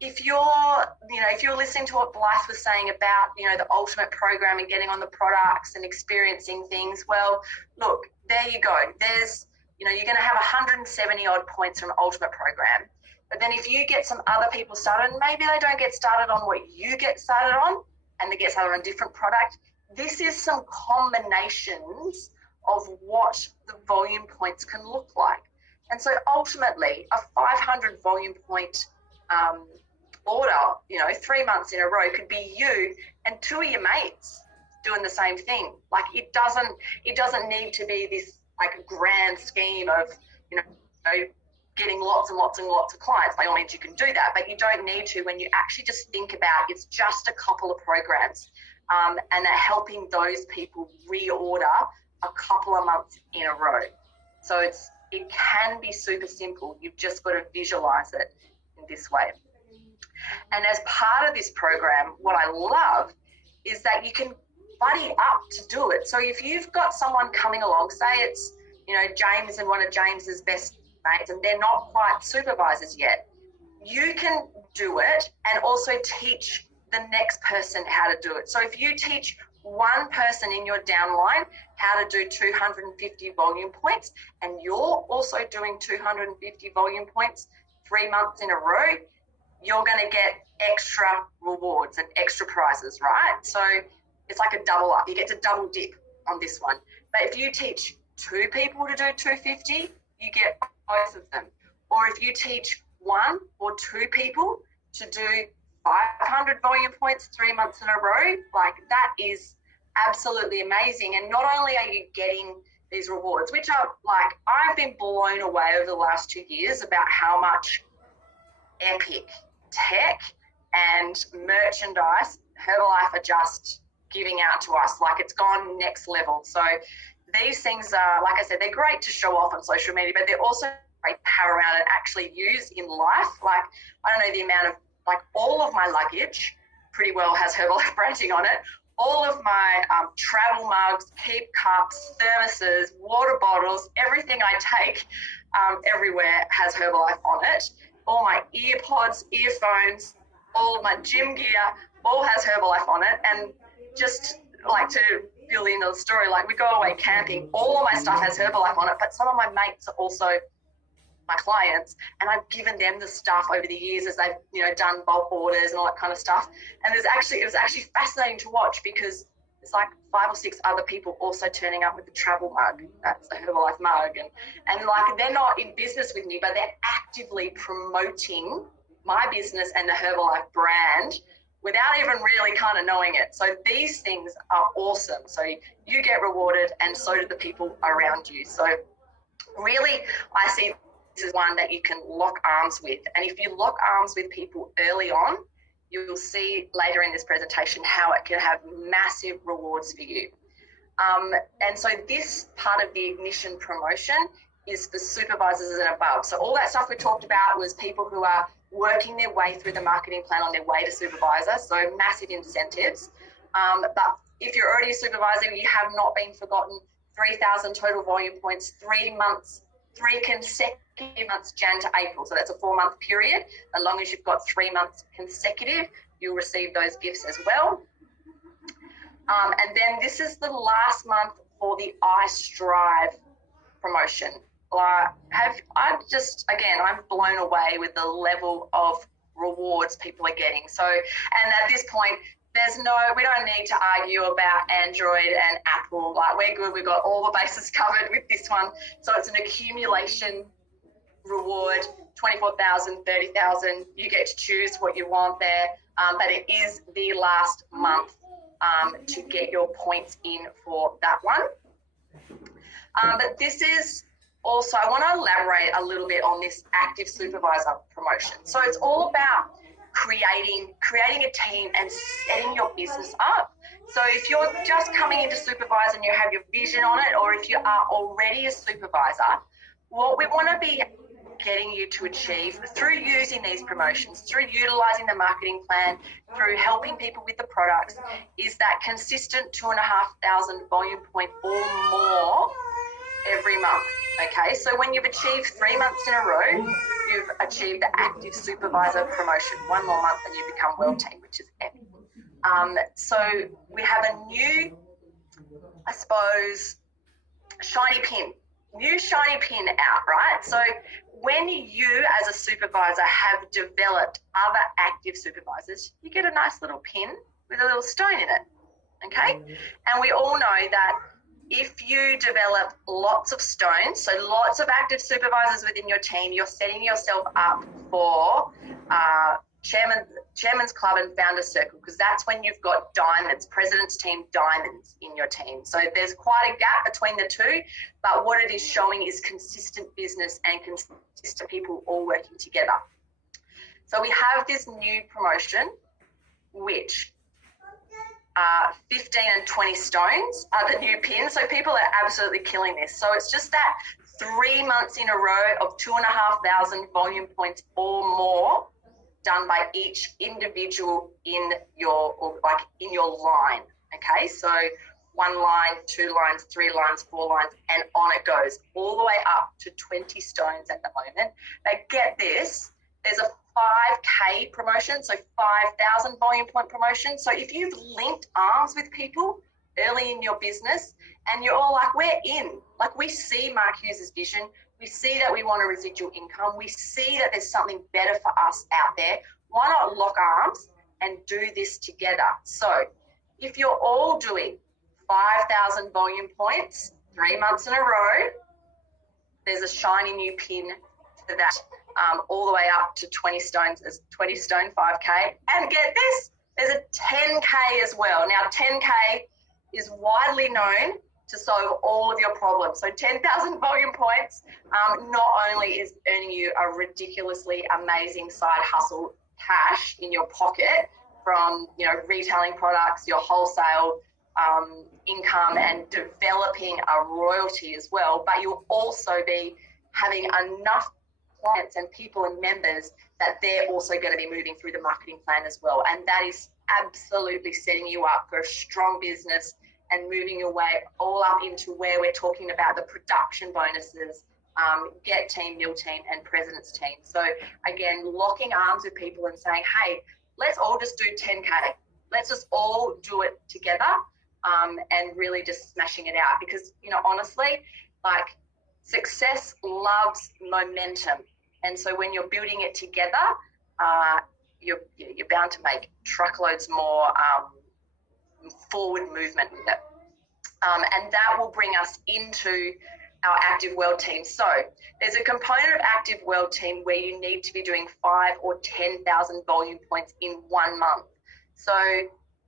if you're listening to what Blythe was saying about, the ultimate program and getting on the products and experiencing things, well, look, there you go. There's, you're going to have 170 odd points from ultimate program. But then if you get some other people started, maybe they don't get started on what you get started on, and they get started on a different product. This is some combinations of what the volume points can look like. And so ultimately, a 500 volume point order, 3 months in a row could be you and two of your mates doing the same thing. Like, it doesn't need to be this like grand scheme of, getting lots and lots and lots of clients. By all means, you can do that, but you don't need to when you actually just think about it's just a couple of programs. And they're helping those people reorder a couple of months in a row. So it can be super simple. You've just got to visualize it in this way. And as part of this program, what I love is that you can buddy up to do it. So if you've got someone coming along, say it's, James and one of James's best mates, and they're not quite supervisors yet, you can do it and also teach the next person how to do it. So if you teach one person in your downline how to do 250 volume points, and you're also doing 250 volume points 3 months in a row, you're going to get extra rewards and extra prizes, right? So it's like a double up. You get to double dip on this one. But if you teach 2 people to do 250, you get both of them. Or if you teach 1 or 2 people to do 500 volume points 3 months in a row. Like, that is absolutely amazing. And not only are you getting these rewards, which are like, I've been blown away over the last 2 years about how much epic tech and merchandise Herbalife are just giving out to us. Like, it's gone next level. So these things are, like I said, they're great to show off on social media, but they're also great to have around and actually use in life. Like, I don't know the amount of, like, all of my luggage pretty well has Herbalife branding on it. All of my travel mugs, keep cups, thermoses, water bottles, everything I take everywhere has Herbalife on it. All my earpods, earphones, all my gym gear, all has Herbalife on it. And just like to fill in the story, like, we go away camping, all of my stuff has Herbalife on it, but some of my mates are also my clients, and I've given them the stuff over the years as they've, you know, done bulk orders and all that kind of stuff. And it was actually fascinating to watch, because it's like 5 or 6 other people also turning up with the travel mug. That's a Herbalife mug. And like, they're not in business with me, but they're actively promoting my business and the Herbalife brand without even really kind of knowing it. So these things are awesome. So you get rewarded, and so do the people around you. So really, I see this is one that you can lock arms with. And if you lock arms with people early on, you'll see later in this presentation how it can have massive rewards for you. And so this part of the Ignition promotion is for supervisors and above. So all that stuff we talked about was people who are working their way through the marketing plan on their way to supervisor, so massive incentives. But if you're already a supervisor, you have not been forgotten. 3,000 total volume points, 3 months, 3 consecutive months, Jan to April. So that's a 4-month period. As long as you've got 3 months consecutive, you'll receive those gifts as well. And then this is the last month for the I Strive promotion. I'm blown away with the level of rewards people are getting. So, and at this point, we don't need to argue about Android and Apple. Like, we're good. We've got all the bases covered with this one. So it's an accumulation reward, 24,000, 30,000. You get to choose what you want there. But it is the last month to get your points in for that one. But this is also, I want to elaborate a little bit on this active supervisor promotion. So it's all about creating a team and setting your business up. So if you're just coming into supervisor and you have your vision on it, or if you are already a supervisor, what we want to be getting you to achieve through using these promotions, through utilizing the marketing plan, through helping people with the products, is that consistent 2,500 volume point or more every month. Okay, so when you've achieved 3 months in a row, you've achieved the active supervisor promotion. 1 more month and you become World Team, which is epic. So we have a new, I suppose, new shiny pin out, right? So when you as a supervisor have developed other active supervisors, you get a nice little pin with a little stone in it, okay? And we all know that if you develop lots of stones, so lots of active supervisors within your team, you're setting yourself up for Chairman's Club and Founders Circle, because that's when you've got diamonds, President's Team diamonds in your team. So there's quite a gap between the two, but what it is showing is consistent business and consistent people all working together. So we have this new promotion, which 15 and 20 stones are the new pins. So people are absolutely killing this. So it's just that 3 months in a row of 2,500 volume points or more done by each individual in your line. Okay, so 1 line, 2 lines, 3 lines, 4 lines, and on it goes, all the way up to 20 stones at the moment. But get this, there's a 5K promotion, so 5,000 volume point promotion. So if you've linked arms with people early in your business and you're all like, we're in, like, we see Mark Hughes' vision, we see that we want a residual income, we see that there's something better for us out there, why not lock arms and do this together? So if you're all doing 5,000 volume points 3 months in a row, there's a shiny new pin for that. all the way up to 20 stone 5K. And get this, there's a 10K as well. Now, 10K is widely known to solve all of your problems. So 10,000 volume points not only is earning you a ridiculously amazing side hustle cash in your pocket from, you know, retailing products, your wholesale income, and developing a royalty as well, but you'll also be having enough clients and people and members that they're also going to be moving through the marketing plan as well. And that is absolutely setting you up for a strong business and moving your way all up into where we're talking about the production bonuses, get team, nil team, and president's team. So again, locking arms with people and saying, hey, let's all just do 10K. Let's just all do it together, and really just smashing it out. Because, you know, honestly, like, success loves momentum. And so when you're building it together, you're bound to make truckloads more forward movement with it. And that will bring us into our Active World team. So there's a component of Active World team where you need to be doing 5 or 10,000 volume points in 1 month. So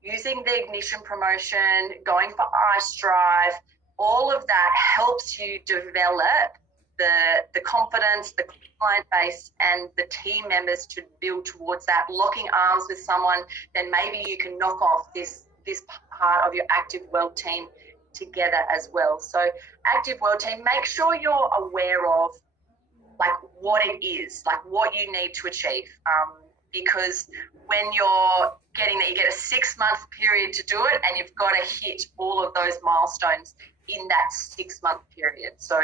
using the Ignition promotion, going for iStrive, all of that helps you develop the confidence, the client base, and the team members to build towards that. Locking arms with someone, then maybe you can knock off this part of your Active World team together as well. So Active World team, make sure you're aware of like what it is, like what you need to achieve, because when you're getting that, you get a 6-month period to do it, and you've got to hit all of those milestones in that 6-month period. So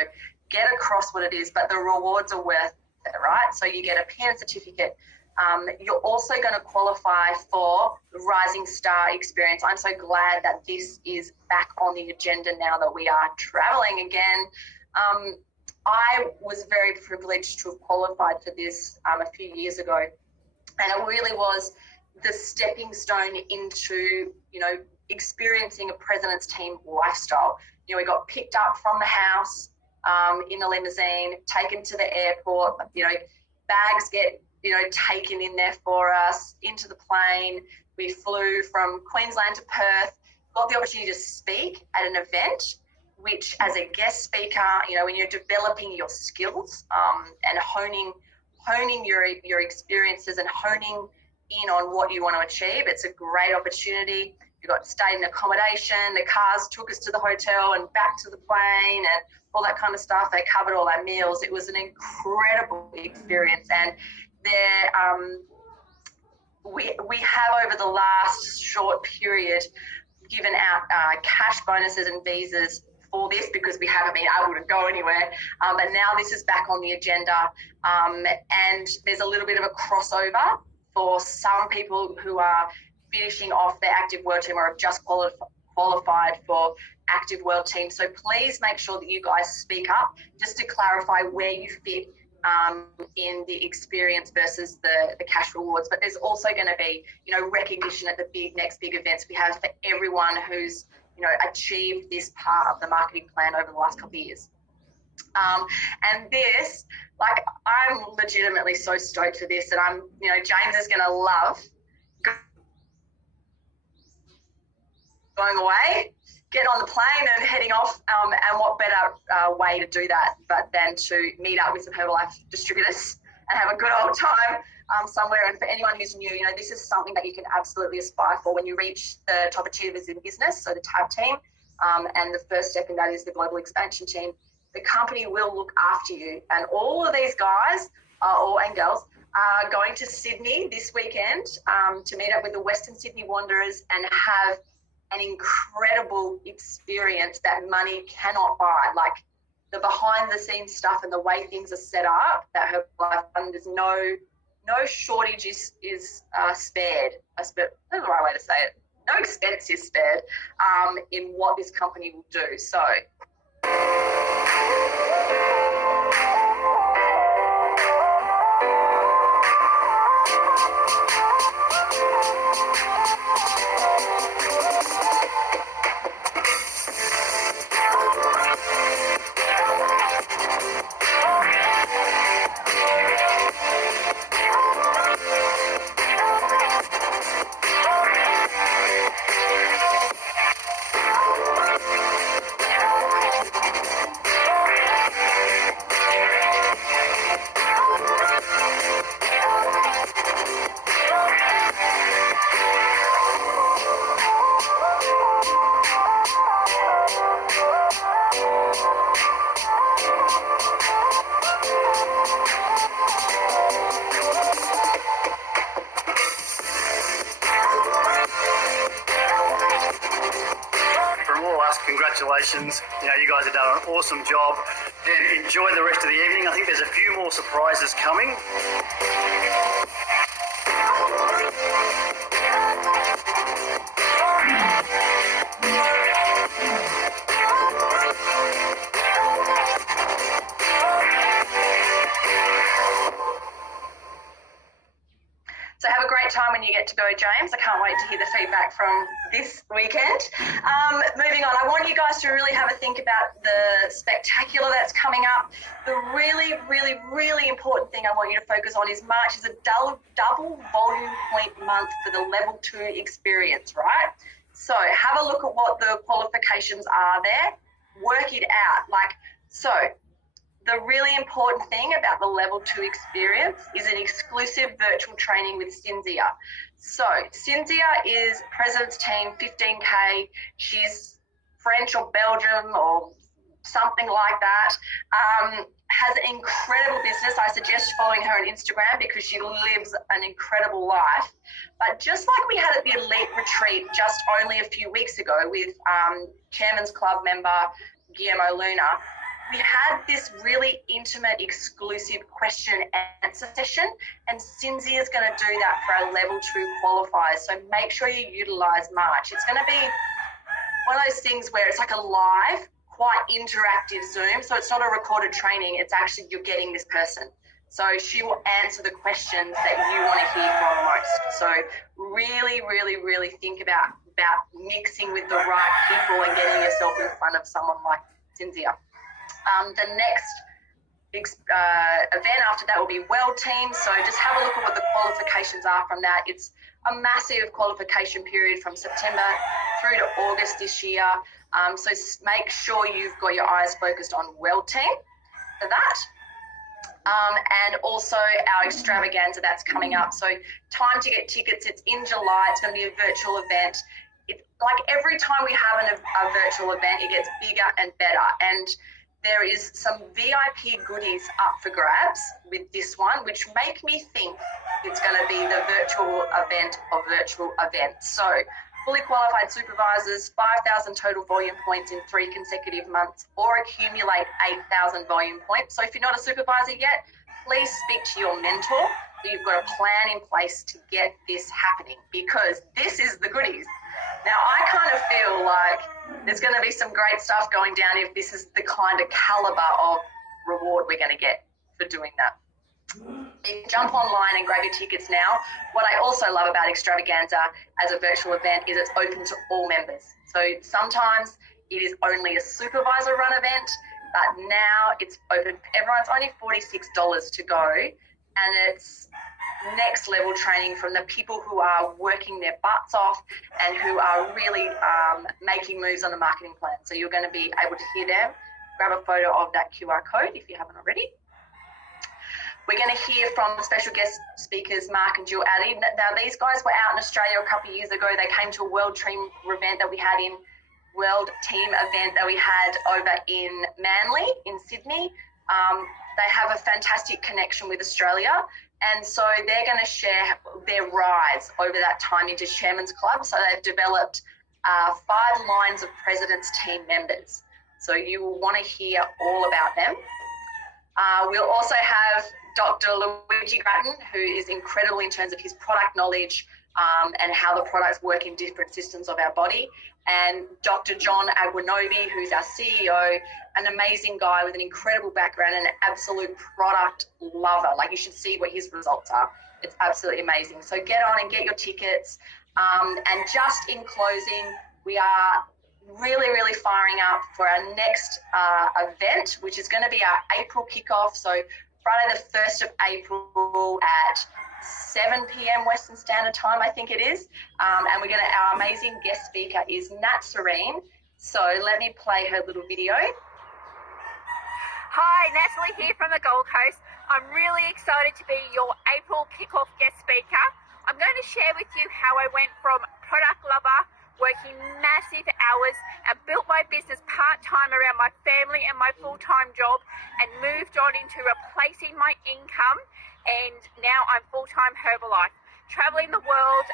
get across what it is, but the rewards are worth it, right? So you get a PN certificate. You're also going to qualify for the Rising Star experience. I'm so glad that this is back on the agenda now that we are traveling again. I was very privileged to have qualified for this a few years ago, and it really was the stepping stone into, you know, experiencing a president's team lifestyle. You know, we got picked up from the house in a limousine, taken to the airport, you know, bags get, you know, taken in there for us, into the plane. We flew from Queensland to Perth, got the opportunity to speak at an event, which as a guest speaker, you know, when you're developing your skills and honing your experiences and honing in on what you want to achieve, it's a great opportunity. We got stayed in accommodation, the cars took us to the hotel and back to the plane and all that kind of stuff. They covered all our meals. It was an incredible experience. And we have over the last short period given out cash bonuses and visas for this because we haven't been able to go anywhere. But now this is back on the agenda, and there's a little bit of a crossover for some people who are finishing off their Active World Team or have just qualified for Active World Team. So please make sure that you guys speak up just to clarify where you fit in the experience versus the cash rewards. But there's also going to be, you know, recognition at the next big events we have for everyone who's, you know, achieved this part of the marketing plan over the last couple of years. And this, like, I'm legitimately so stoked for this, and I'm, you know, James is going to love going away, getting on the plane and heading off, and what better way to do that but than to meet up with some Herbalife distributors and have a good old time somewhere. And for anyone who's new, you know, this is something that you can absolutely aspire for when you reach the top achievers in business, so the TAB team, and the first step in that is the global expansion team. The company will look after you, and all of these guys and girls are going to Sydney this weekend to meet up with the Western Sydney Wanderers and have an incredible experience that money cannot buy. Like, the behind the scenes stuff and the way things are set up, that Herbalife Fund, there's no shortage is spared. That's the right way to say it. No expense is spared in what this company will do. So guys, congratulations. You guys have done an awesome job. And enjoy the rest of the evening. I think there's a few more surprises coming. So have a great time when you get to go, James. I can't wait to hear the feedback from this weekend. Moving on, I want you guys to really have a think about the spectacular that's coming up. The really, really, really important thing I want you to focus on is March is a double volume point month for the level 2 experience, right? So have a look at what the qualifications are there. Work it out. The really important thing about the level 2 experience is an exclusive virtual training with Cynthia. So Cynthia is President's Team 15K. She's French or Belgium or something like that. Has an incredible business. I suggest following her on Instagram because she lives an incredible life. But just like we had at the Elite Retreat just only a few weeks ago with Chairman's Club member Guillermo Luna, we had this really intimate, exclusive question and answer session, and Cynthia's going to do that for our level 2 qualifiers. So make sure you utilize March. It's going to be one of those things where it's like a live, quite interactive Zoom. So it's not a recorded training. It's actually you're getting this person. So she will answer the questions that you want to hear from most. So really, really, really think about mixing with the right people and getting yourself in front of someone like Cynthia. The next event after that will be World Team. So just have a look at what the qualifications are from that. It's a massive qualification period from September through to August this year. So make sure you've got your eyes focused on World Team for that. And also our extravaganza that's coming up. So time to get tickets. It's in July. It's going to be a virtual event. Like every time we have a virtual event, it gets bigger and better. And there is some VIP goodies up for grabs with this one, which make me think it's going to be the virtual event of virtual events. So fully qualified supervisors, 5,000 total volume points in 3 consecutive months, or accumulate 8,000 volume points. So if you're not a supervisor yet, please speak to your mentor so you've got a plan in place to get this happening, because this is the goodies. Now, I kind of feel like there's going to be some great stuff going down if this is the kind of caliber of reward we're going to get for doing that. You can jump online and grab your tickets now. What I also love about Extravaganza as a virtual event is it's open to all members. So sometimes it is only a supervisor run event, but now it's open. Everyone's only $46 to go, and it's next level training from the people who are working their butts off and who are really making moves on the marketing plan. So you're going to be able to hear them. Grab a photo of that QR code if you haven't already. We're going to hear from special guest speakers Mark and Jill Addy. Now, these guys were out in Australia a couple of years ago. They came to a World Team event that we had over in Manly in Sydney. They have a fantastic connection with Australia, and so they're going to share their rise over that time into Chairman's Club. So they've developed 5 lines of President's Team members. So you will want to hear all about them. We'll also have Dr. Luigi Grattan, who is incredible in terms of his product knowledge and how the products work in different systems of our body. And Dr. John Aguinovi, who's our CEO, an amazing guy with an incredible background and an absolute product lover. Like, you should see what his results are. It's absolutely amazing. So get on and get your tickets. And just in closing, we are really, really firing up for our next event, which is going to be our April kickoff. So Friday the 1st of April at 7 p.m. Western Standard Time, I think it is. And our amazing guest speaker is Nat Serene. So let me play her little video. Hi, Natalie here from the Gold Coast. I'm really excited to be your April kickoff guest speaker. I'm going to share with you how I went from product lover, working massive hours, and built my business part-time around my family and my full-time job, and moved on into replacing my income, and now I'm full-time Herbalife, traveling the world,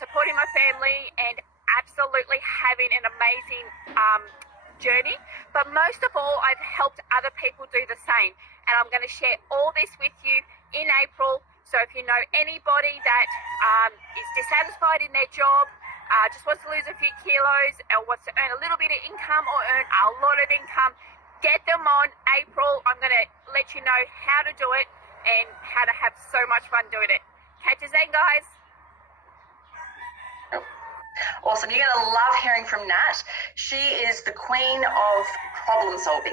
supporting my family, and absolutely absolutely having an amazing journey. But most of all, I've helped other people do the same. And I'm going to share all this with you in April. So if you know anybody that is dissatisfied in their job, just wants to lose a few kilos, or wants to earn a little bit of income or earn a lot of income, get them on April. I'm going to let you know how to do it and how to have so much fun doing it. Catch you then, guys. Awesome. You're going to love hearing from Nat. She is the queen of problem solving.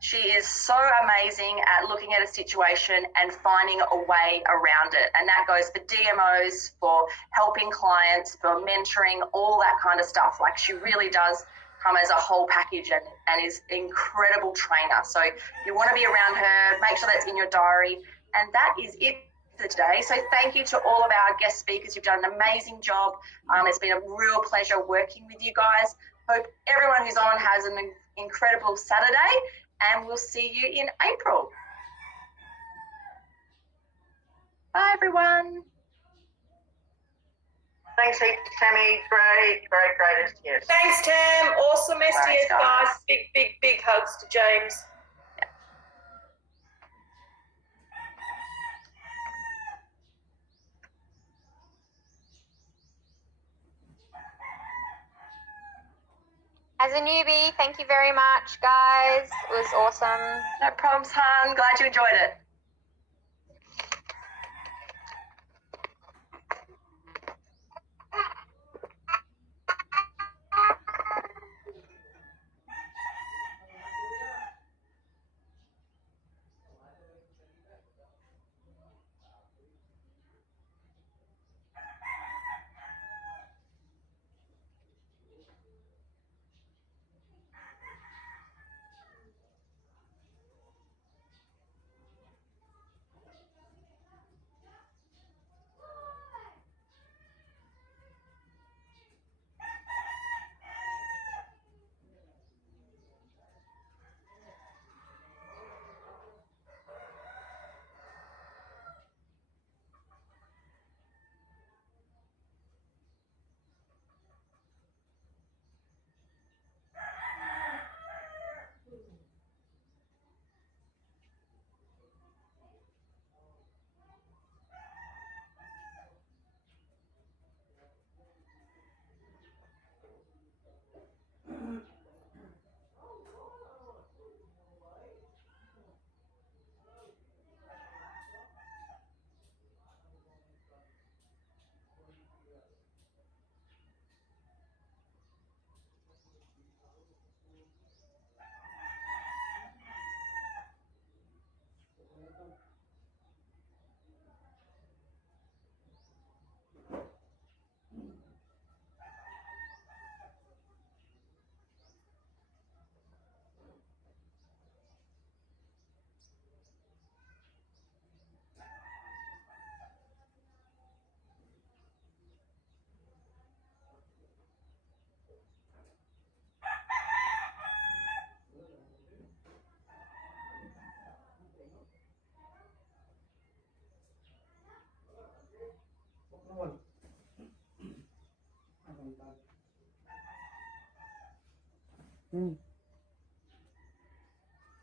She is so amazing at looking at a situation and finding a way around it. And that goes for DMOs, for helping clients, for mentoring, all that kind of stuff. Like, she really does come as a whole package and is an incredible trainer. So you want to be around her, make sure that's in your diary. And that is it for today. So thank you to all of our guest speakers. You've done an amazing job. It's been a real pleasure working with you guys. Hope everyone who's on has an incredible Saturday, and we'll see you in April. Bye, everyone. Thanks, Tammy. Great STS. Thanks, Tam. Awesome STS, Thanks, guys. guys. Big hugs to James. As a newbie, thank you very much, guys. It was awesome. No problems, hon. Glad you enjoyed it.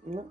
No.